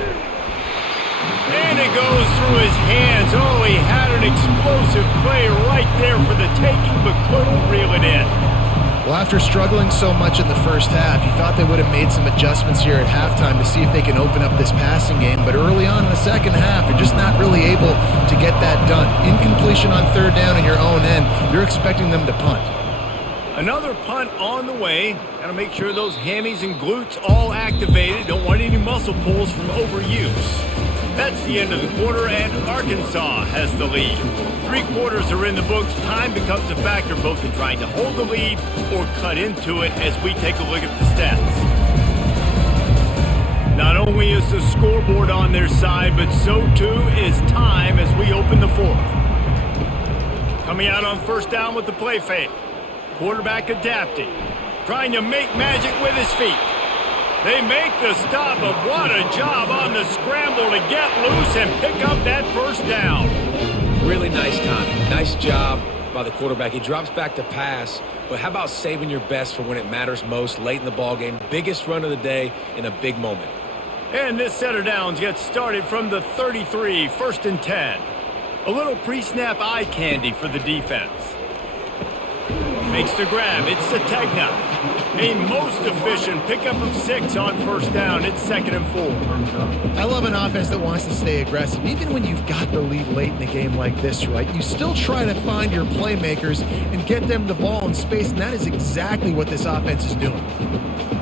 And it goes through his hands. Oh, he had an explosive play right there for the taking, but couldn't reel it in. Well, after struggling so much in the first half, you thought they would have made some adjustments here at halftime to see if they can open up this passing game. But early on in the second half, they're just not really able to get that done. Incompletion on third down in your own end, you're expecting them to punt. Another punt on the way. Got to make sure those hammies and glutes all activated. Don't want any muscle pulls from overuse. That's the end of the quarter, and Arkansas has the lead. 3 quarters are in the books. Time becomes a factor both in trying to hold the lead or cut into it as we take a look at the stats. Not only is the scoreboard on their side, but so too is time as we open the 4th. Coming out on first down with the play fake. Quarterback adapting. Trying to make magic with his feet. They make the stop, but what a job on the scramble to get loose and pick up that first down. Really nice timing. Nice job by the quarterback. He drops back to pass, but how about saving your best for when it matters most late in the ballgame? Biggest run of the day in a big moment. And this set of downs gets started from the 33, 1st and 10. A little pre-snap eye candy for the defense. Makes the grab. It's Sategna. A most efficient pickup of 6 on first down. It's 2nd and 4. I love an offense that wants to stay aggressive. Even when you've got the lead late in a game like this, right, you still try to find your playmakers and get them the ball in space, and that is exactly what this offense is doing.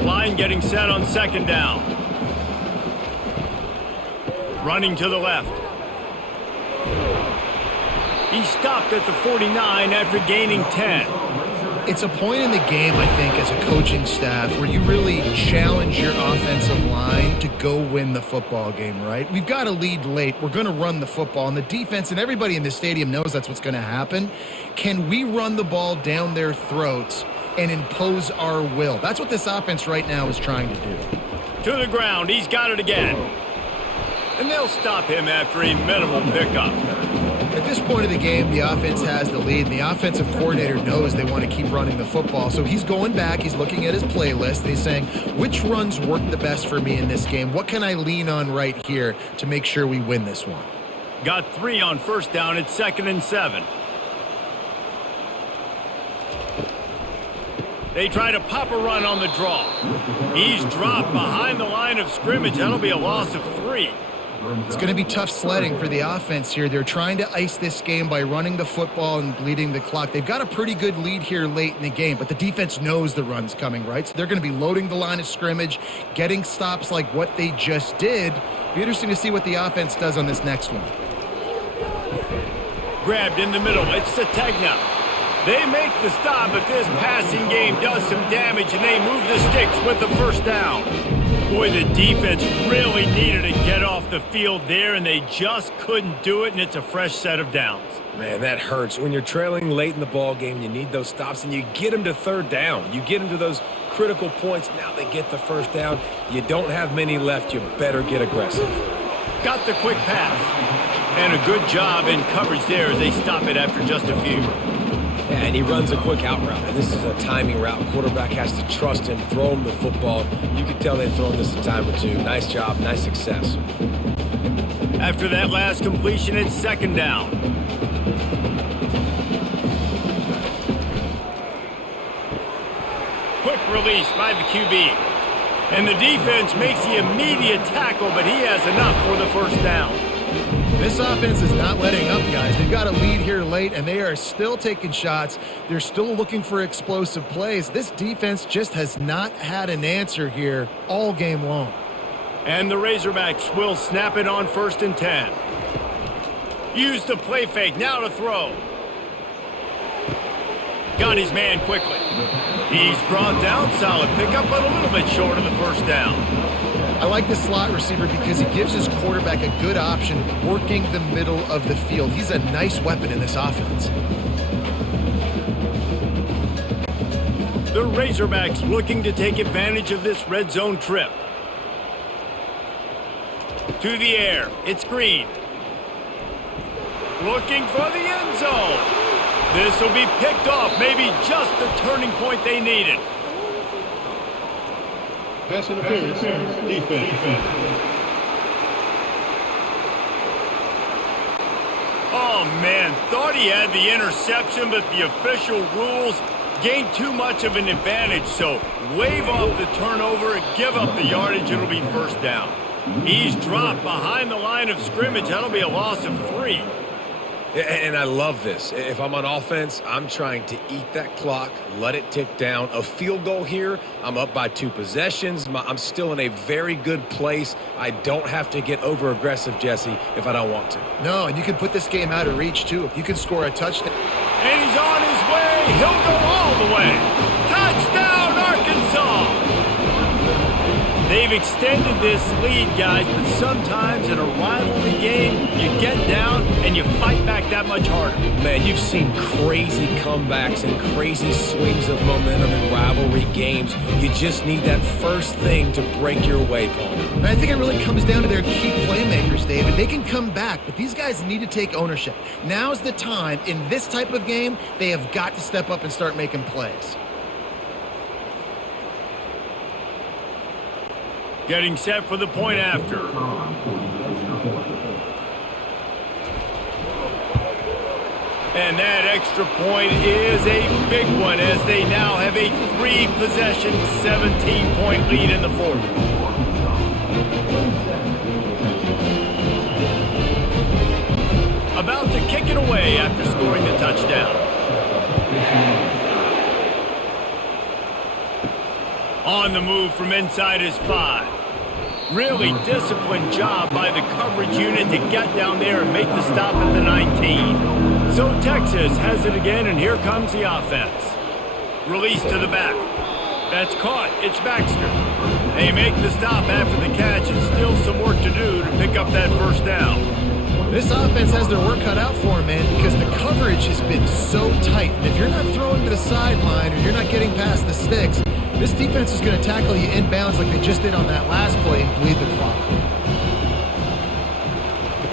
Line getting set on 2nd down. Running to the left. He stopped at the 49 after gaining 10. It's a point in the game, I think, as a coaching staff where you really challenge your offensive line to go win the football game, right? We've got a lead late. We're going to run the football, and the defense and everybody in the stadium knows that's what's going to happen. Can we run the ball down their throats and impose our will? That's what this offense right now is trying to do. To the ground. He's got it again. And they'll stop him after a minimal pickup. At this point of the game, the offense has the lead, and the offensive coordinator knows they want to keep running the football. So he's going back, he's looking at his playlist, and he's saying, which runs work the best for me in this game? What can I lean on right here to make sure we win this one? Got 3 on first down. It's 2nd and 7. They try to pop a run on the draw. He's dropped behind the line of scrimmage. That'll be a loss of 3. It's going to be tough sledding for the offense here. They're trying to ice this game by running the football and bleeding the clock. They've got a pretty good lead here late in the game, but the defense knows the run's coming, right? So they're going to be loading the line of scrimmage, getting stops like what they just did. Be interesting to see what the offense does on this next one. Grabbed in the middle. It's Sategna. They make the stop, but this passing game does some damage, and they move the sticks with the first down. Boy, the defense really needed to get off the field there, and they just couldn't do it, and it's a fresh set of downs. Man, that hurts. When you're trailing late in the ball game, you need those stops, and you get them to third down. You get them to those critical points. Now they get the first down. You don't have many left. You better get aggressive. Got the quick pass. And a good job in coverage there as they stop it after just a few. Yeah, and he runs a quick out route. And this is a timing route. Quarterback has to trust him, throw him the football. You can tell they've thrown this a time or two. Nice job, nice success. After that last completion, it's second down. Quick release by the QB. And the defense makes the immediate tackle, but he has enough for the first down. This offense is not letting up, guys. They've got a lead here late, and they are still taking shots. They're still looking for explosive plays. This defense just has not had an answer here all game long. And the Razorbacks will snap it on 1st and 10. Use the play fake, now to throw. Got his man quickly. He's brought down, solid pickup, but a little bit short of the first down. I like the slot receiver because he gives his quarterback a good option working the middle of the field. He's a nice weapon in this offense. The Razorbacks looking to take advantage of this red zone trip. To the air, it's Green. Looking for the end zone. This will be picked off, maybe just the turning point they needed. Pass interference, defense. Oh, man, thought he had the interception, but the official rules gained too much of an advantage, so wave off the turnover and give up the yardage. It'll be first down. He's dropped behind the line of scrimmage. That'll be a loss of 3. And I love this. If I'm on offense, I'm trying to eat that clock, let it tick down. A field goal here, I'm up by 2 possessions. I'm still in a very good place. I don't have to get over-aggressive, Jesse, if I don't want to. No, and you can put this game out of reach, too. If you can score a touchdown. And he's on his way. He'll go all the way. Touchdown, Arkansas! They've extended this lead, guys, but sometimes in a rivalry game, you get down and you fight back that much harder. Man, you've seen crazy comebacks and crazy swings of momentum in rivalry games. You just need that first thing to break your way, Paul. And I think it really comes down to their key playmakers, David. They can come back, but these guys need to take ownership. Now's the time. In this type of game, they have got to step up and start making plays. Getting set for the point after. And that extra point is a big one as they now have a 3-possession, 17-point lead in the fourth. About to kick it away after scoring the touchdown. On the move from inside his 5. Really disciplined job by the coverage unit to get down there and make the stop at the 19. So Texas has it again, and here comes the offense. Release to the back. That's caught. It's Baxter. They make the stop after the catch, and still some work to do to pick up that first down. This offense has their work cut out for them, man, because the coverage has been so tight. And if you're not throwing to the sideline or you're not getting past the sticks, this defense is going to tackle you inbounds like they just did on that last play and bleed the clock.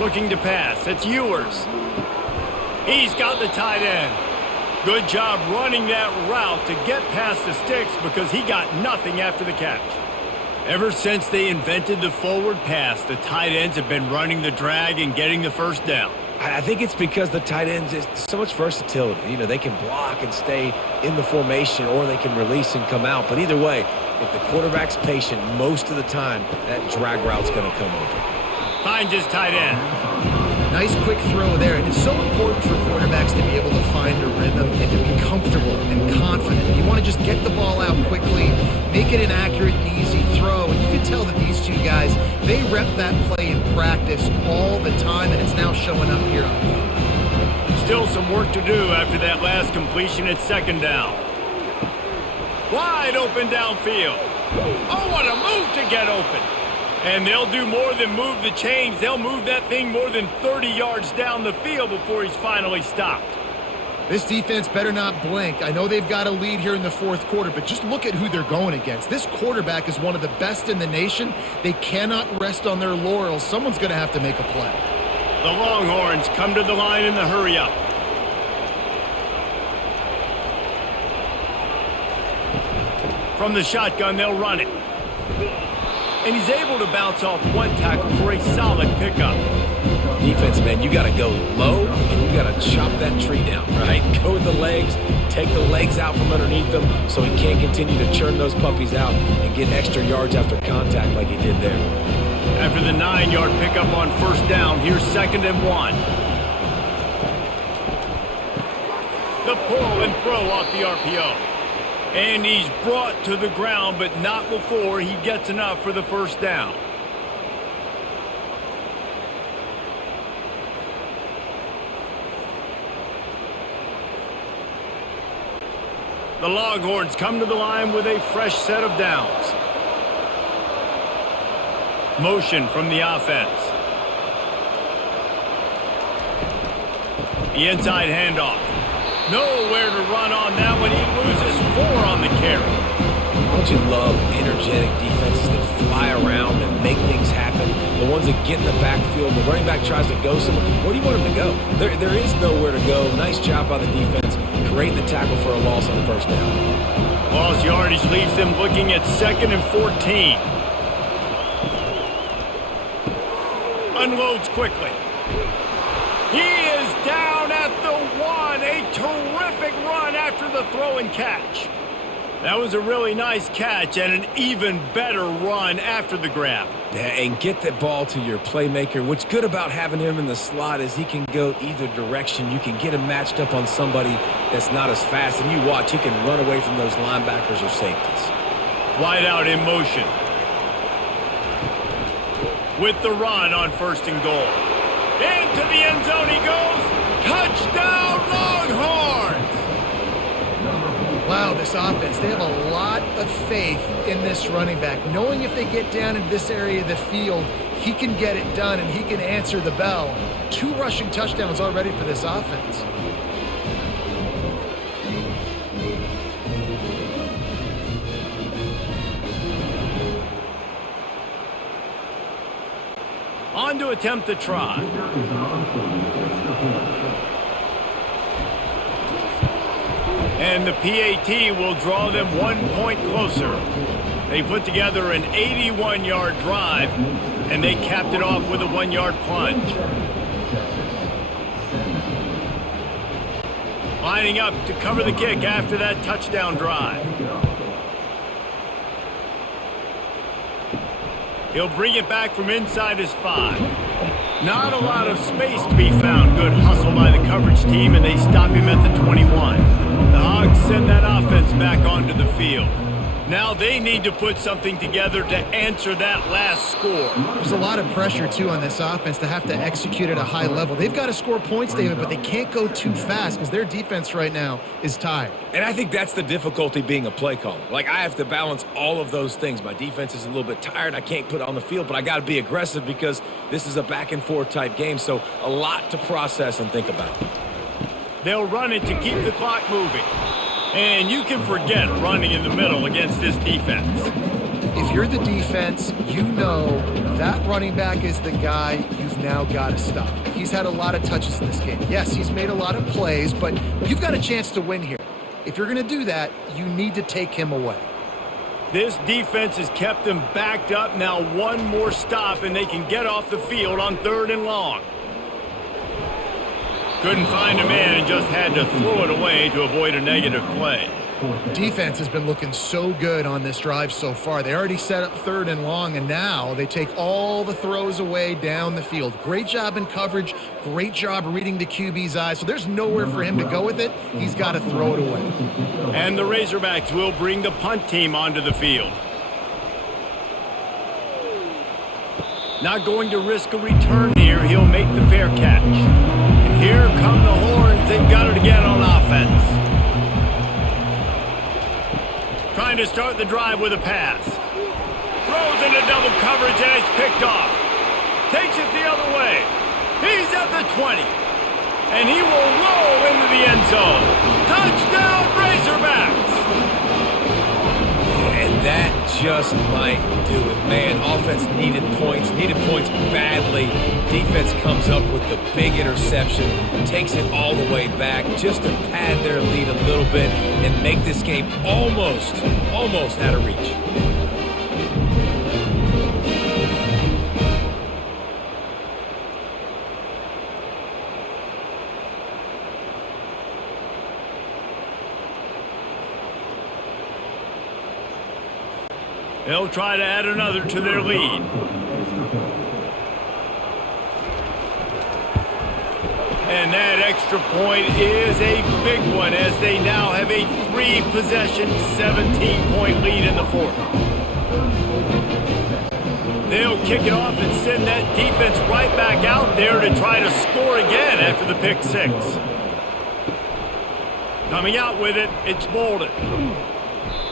Looking to pass. It's Ewers. He's got the tight end. Good job running that route to get past the sticks because he got nothing after the catch. Ever since they invented the forward pass, the tight ends have been running the drag and getting the first down. I think it's because the tight ends, there's so much versatility. You know, they can block and stay in the formation, or they can release and come out. But either way, if the quarterback's patient most of the time, that drag route's going to come open. Finds his tight end. Nice quick throw there, and it's so important for quarterbacks to be able to find a rhythm and to be comfortable and confident. You want to just get the ball out quickly, make it an accurate and easy throw, and you can tell that these two guys, they rep that play in practice all the time, and it's now showing up here on game. Still some work to do after that last completion at second down. Wide open downfield. Oh, what a move to get open. And they'll do more than move the chains. They'll move that thing more than 30 yards down the field before he's finally stopped. This defense better not blink. I know they've got a lead here in the fourth quarter, but just look at who they're going against. This quarterback is one of the best in the nation. They cannot rest on their laurels. Someone's going to have to make a play. The Longhorns come to the line in the hurry-up. From the shotgun, they'll run it. And he's able to bounce off one tackle for a solid pickup. Defense, man, you got to go low, and you got to chop that tree down, right? Go with the legs, take the legs out from underneath them so he can't continue to churn those puppies out and get extra yards after contact like he did there. After the 9-yard pickup on first down, here's 2nd and 1. The pull and throw off the RPO. And he's brought to the ground, but not before he gets enough for the first down. The Longhorns come to the line with a fresh set of downs. Motion from the offense. The inside handoff. Nowhere to run on that one. He loses 4 on the carry. Don't you love energetic defenses that fly around and make things happen? The ones that get in the backfield, the running back tries to go somewhere. Where do you want him to go? There is nowhere to go. Nice job by the defense, creating the tackle for a loss on first down. Lost yardage leaves them looking at 2nd and 14. Unloads quickly. He is down at the 1. A terrific run after the throw and catch. That was a really nice catch and an even better run after the grab. Yeah, and get that ball to your playmaker. What's good about having him in the slot is he can go either direction. You can get him matched up on somebody that's not as fast, and you watch, he can run away from those linebackers or safeties. Wide out in motion. With the run on 1st and goal. Into the end zone he goes. Touchdown, Longhorns! Wow, this offense, they have a lot of faith in this running back, knowing if they get down in this area of the field, he can get it done and he can answer the bell. 2 rushing touchdowns already for this offense. On to attempt the try. And the PAT will draw them 1 point closer. They put together an 81-yard drive, and they capped it off with a 1-yard plunge. Lining up to cover the kick after that touchdown drive. He'll bring it back from inside his 5. Not a lot of space to be found. Good hustle by the coverage team, and they stop him at the 21. The Hogs send that offense back onto the field. Now they need to put something together to answer that last score. There's a lot of pressure, too, on this offense to have to execute at a high level. They've got to score points, David, but they can't go too fast because their defense right now is tired. And I think that's the difficulty being a play caller. Like, I have to balance all of those things. My defense is a little bit tired. I can't put it on the field, but I got to be aggressive because this is a back-and-forth type game, so a lot to process and think about. They'll run it to keep the clock moving. And you can forget running in the middle against this defense. If you're the defense, you know that running back is the guy you've now got to stop. He's had a lot of touches in this game. Yes, he's made a lot of plays, but you've got a chance to win here. If you're going to do that, you need to take him away. This defense has kept them backed up. Now 1 more stop, and they can get off the field on 3rd and long. Couldn't find a man and just had to throw it away to avoid a negative play. Defense has been looking so good on this drive so far. They already set up 3rd and long, and now they take all the throws away down the field. Great job in coverage. Great job reading the QB's eyes. So there's nowhere for him to go with it. He's got to throw it away. And the Razorbacks will bring the punt team onto the field. Not going to risk a return here. He'll make the fair catch. And here come the horns. They've got it again on offense. Trying to start the drive with a pass. Throws into double coverage and it's picked off. Takes it the other way. He's at the 20. And he will roll into the end zone. Touchdown, Razorbacks! And that just might do it. Man, offense needed points badly. Defense comes up with the big interception, takes it all the way back just to pad their lead a little bit and make this game almost out of reach. They'll try to add another to their lead. And that extra point is a big one as they now have a 3-possession, 17-point lead in the 4th. They'll kick it off and send that defense right back out there to try to score again after the pick 6. Coming out with it, it's Bolden.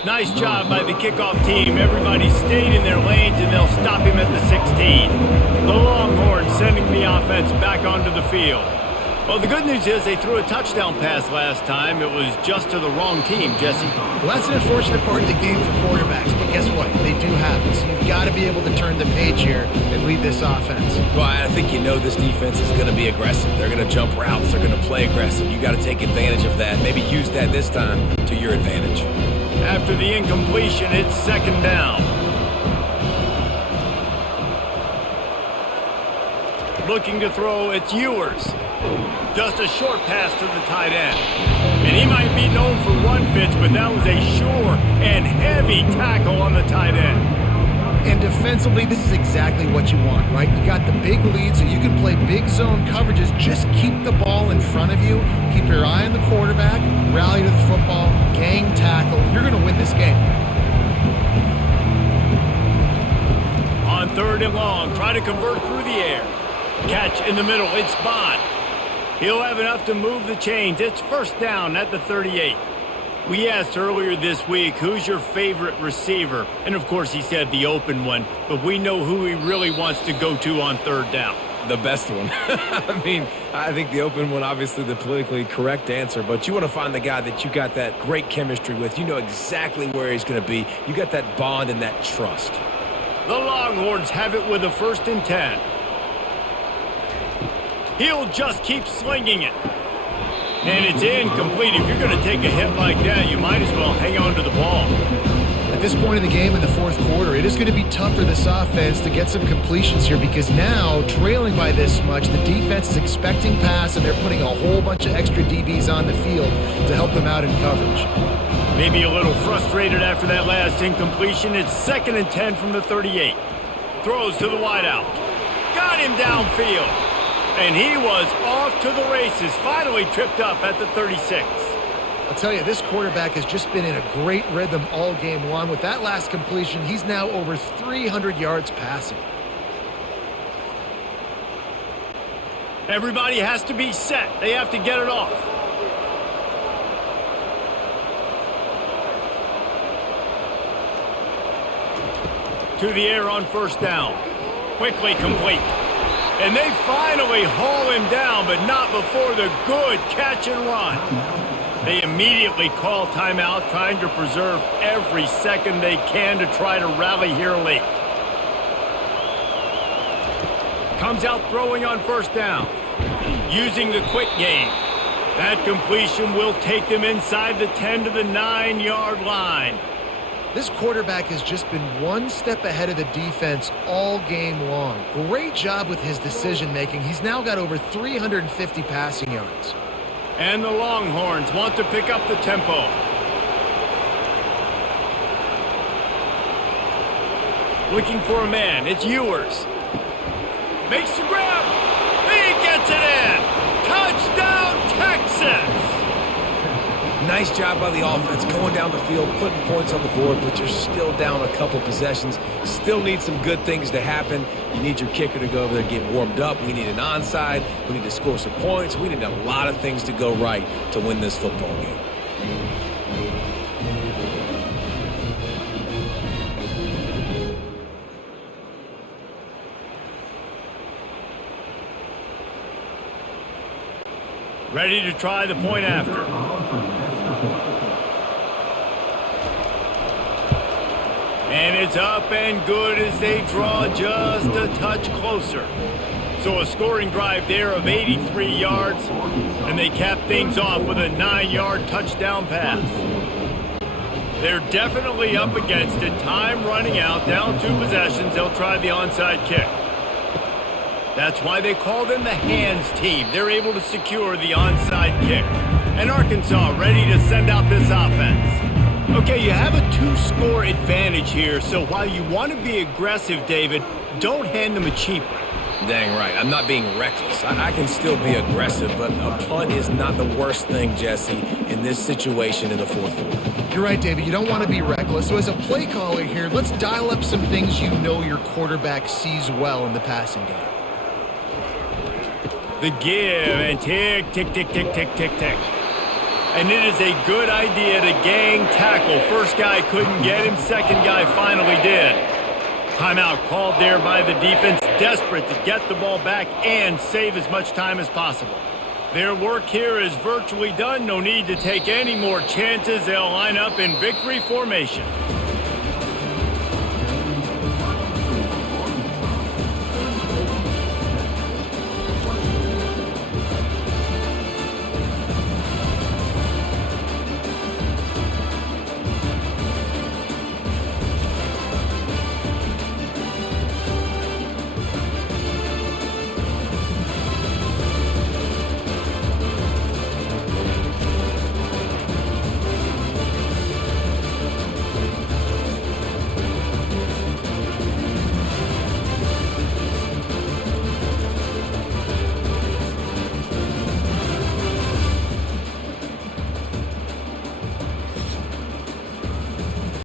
Nice job by the kickoff team. Everybody stayed in their lanes, and they'll stop him at the 16. The Longhorns sending the offense back onto the field. Well, the good news is they threw a touchdown pass last time. It was just to the wrong team, Jesse. Well, that's an unfortunate part of the game for quarterbacks, but guess what? They do have it. So you've got to be able to turn the page here and lead this offense. Well, I think you know this defense is going to be aggressive. They're going to jump routes. They're going to play aggressive. You got to take advantage of that. Maybe use that this time to your advantage. After the incompletion, it's 2nd down. Looking to throw, it's Ewers. Just a short pass to the tight end. And he might be known for run fits, but that was a sure and heavy tackle on the tight end. And defensively, this is exactly what you want, right? You got the big lead, so you can play big zone coverages. Just keep the ball in front of you. Keep your eye on the quarterback. Rally to the football. Gang tackle. You're going to win this game. On 3rd and long, try to convert through the air. Catch in the middle. It's Bond. He'll have enough to move the chains. It's 1st down at the 38. We asked earlier this week, who's your favorite receiver? And of course he said the open one, but we know who he really wants to go to on 3rd down. The best one. I mean, I think the open one, obviously the politically correct answer, but you want to find the guy that you got that great chemistry with. You know exactly where he's going to be. You got that bond and that trust. The Longhorns have it with a 1st and 10. He'll just keep slinging it. And it's incomplete. If you're going to take a hit like that, you might as well hang on to the ball. At this point in the game in the 4th quarter, it is going to be tough for this offense to get some completions here because now, trailing by this much, the defense is expecting pass and they're putting a whole bunch of extra DBs on the field to help them out in coverage. Maybe a little frustrated after that last incompletion. It's 2nd and 10 from the 38. Throws to the wideout. Got him downfield. And he was off to the races, finally tripped up at the 36. I'll tell you, this quarterback has just been in a great rhythm all game long. With that last completion, he's now over 300 yards passing. Everybody has to be set. They have to get it off. To the air on 1st down. Quickly complete. And they finally haul him down, but not before the good catch and run. They immediately call timeout, trying to preserve every second they can to try to rally here late. Comes out throwing on 1st down, using the quick game. That completion will take them inside the 10 to the 9-yard line. This quarterback has just been one step ahead of the defense all game long. Great job with his decision-making. He's now got over 350 passing yards. And the Longhorns want to pick up the tempo. Looking for a man. It's Ewers. Makes the grab. He gets it in. Touchdown, Texas. Nice job by the offense going down the field, putting points on the board, but you're still down a couple possessions. Still need some good things to happen. You need your kicker to go over there and get warmed up. We need an onside. We need to score some points. We need a lot of things to go right to win this football game. Ready to try the point after. And it's up and good as they draw just a touch closer. So a scoring drive there of 83 yards, and they cap things off with a 9-yard touchdown pass. They're definitely up against it. Time running out, down 2 possessions. They'll try the onside kick. That's why they call them the hands team. They're able to secure the onside kick. And Arkansas ready to send out this offense. Okay, you have a 2-score advantage here, so while you want to be aggressive, David, don't hand them a cheap one. Dang right. I'm not being reckless. I can still be aggressive, but a punt is not the worst thing, Jesse, in this situation in the fourth quarter. You're right, David. You don't want to be reckless. So as a play caller here, let's dial up some things you know your quarterback sees well in the passing game. The give and tick, tick, tick, tick, tick, tick, tick. And it is a good idea to gang tackle. First guy couldn't get him. Second guy finally did. Timeout called there by the defense, desperate to get the ball back and save as much time as possible. Their work here is virtually done. No need to take any more chances. They'll line up in victory formation.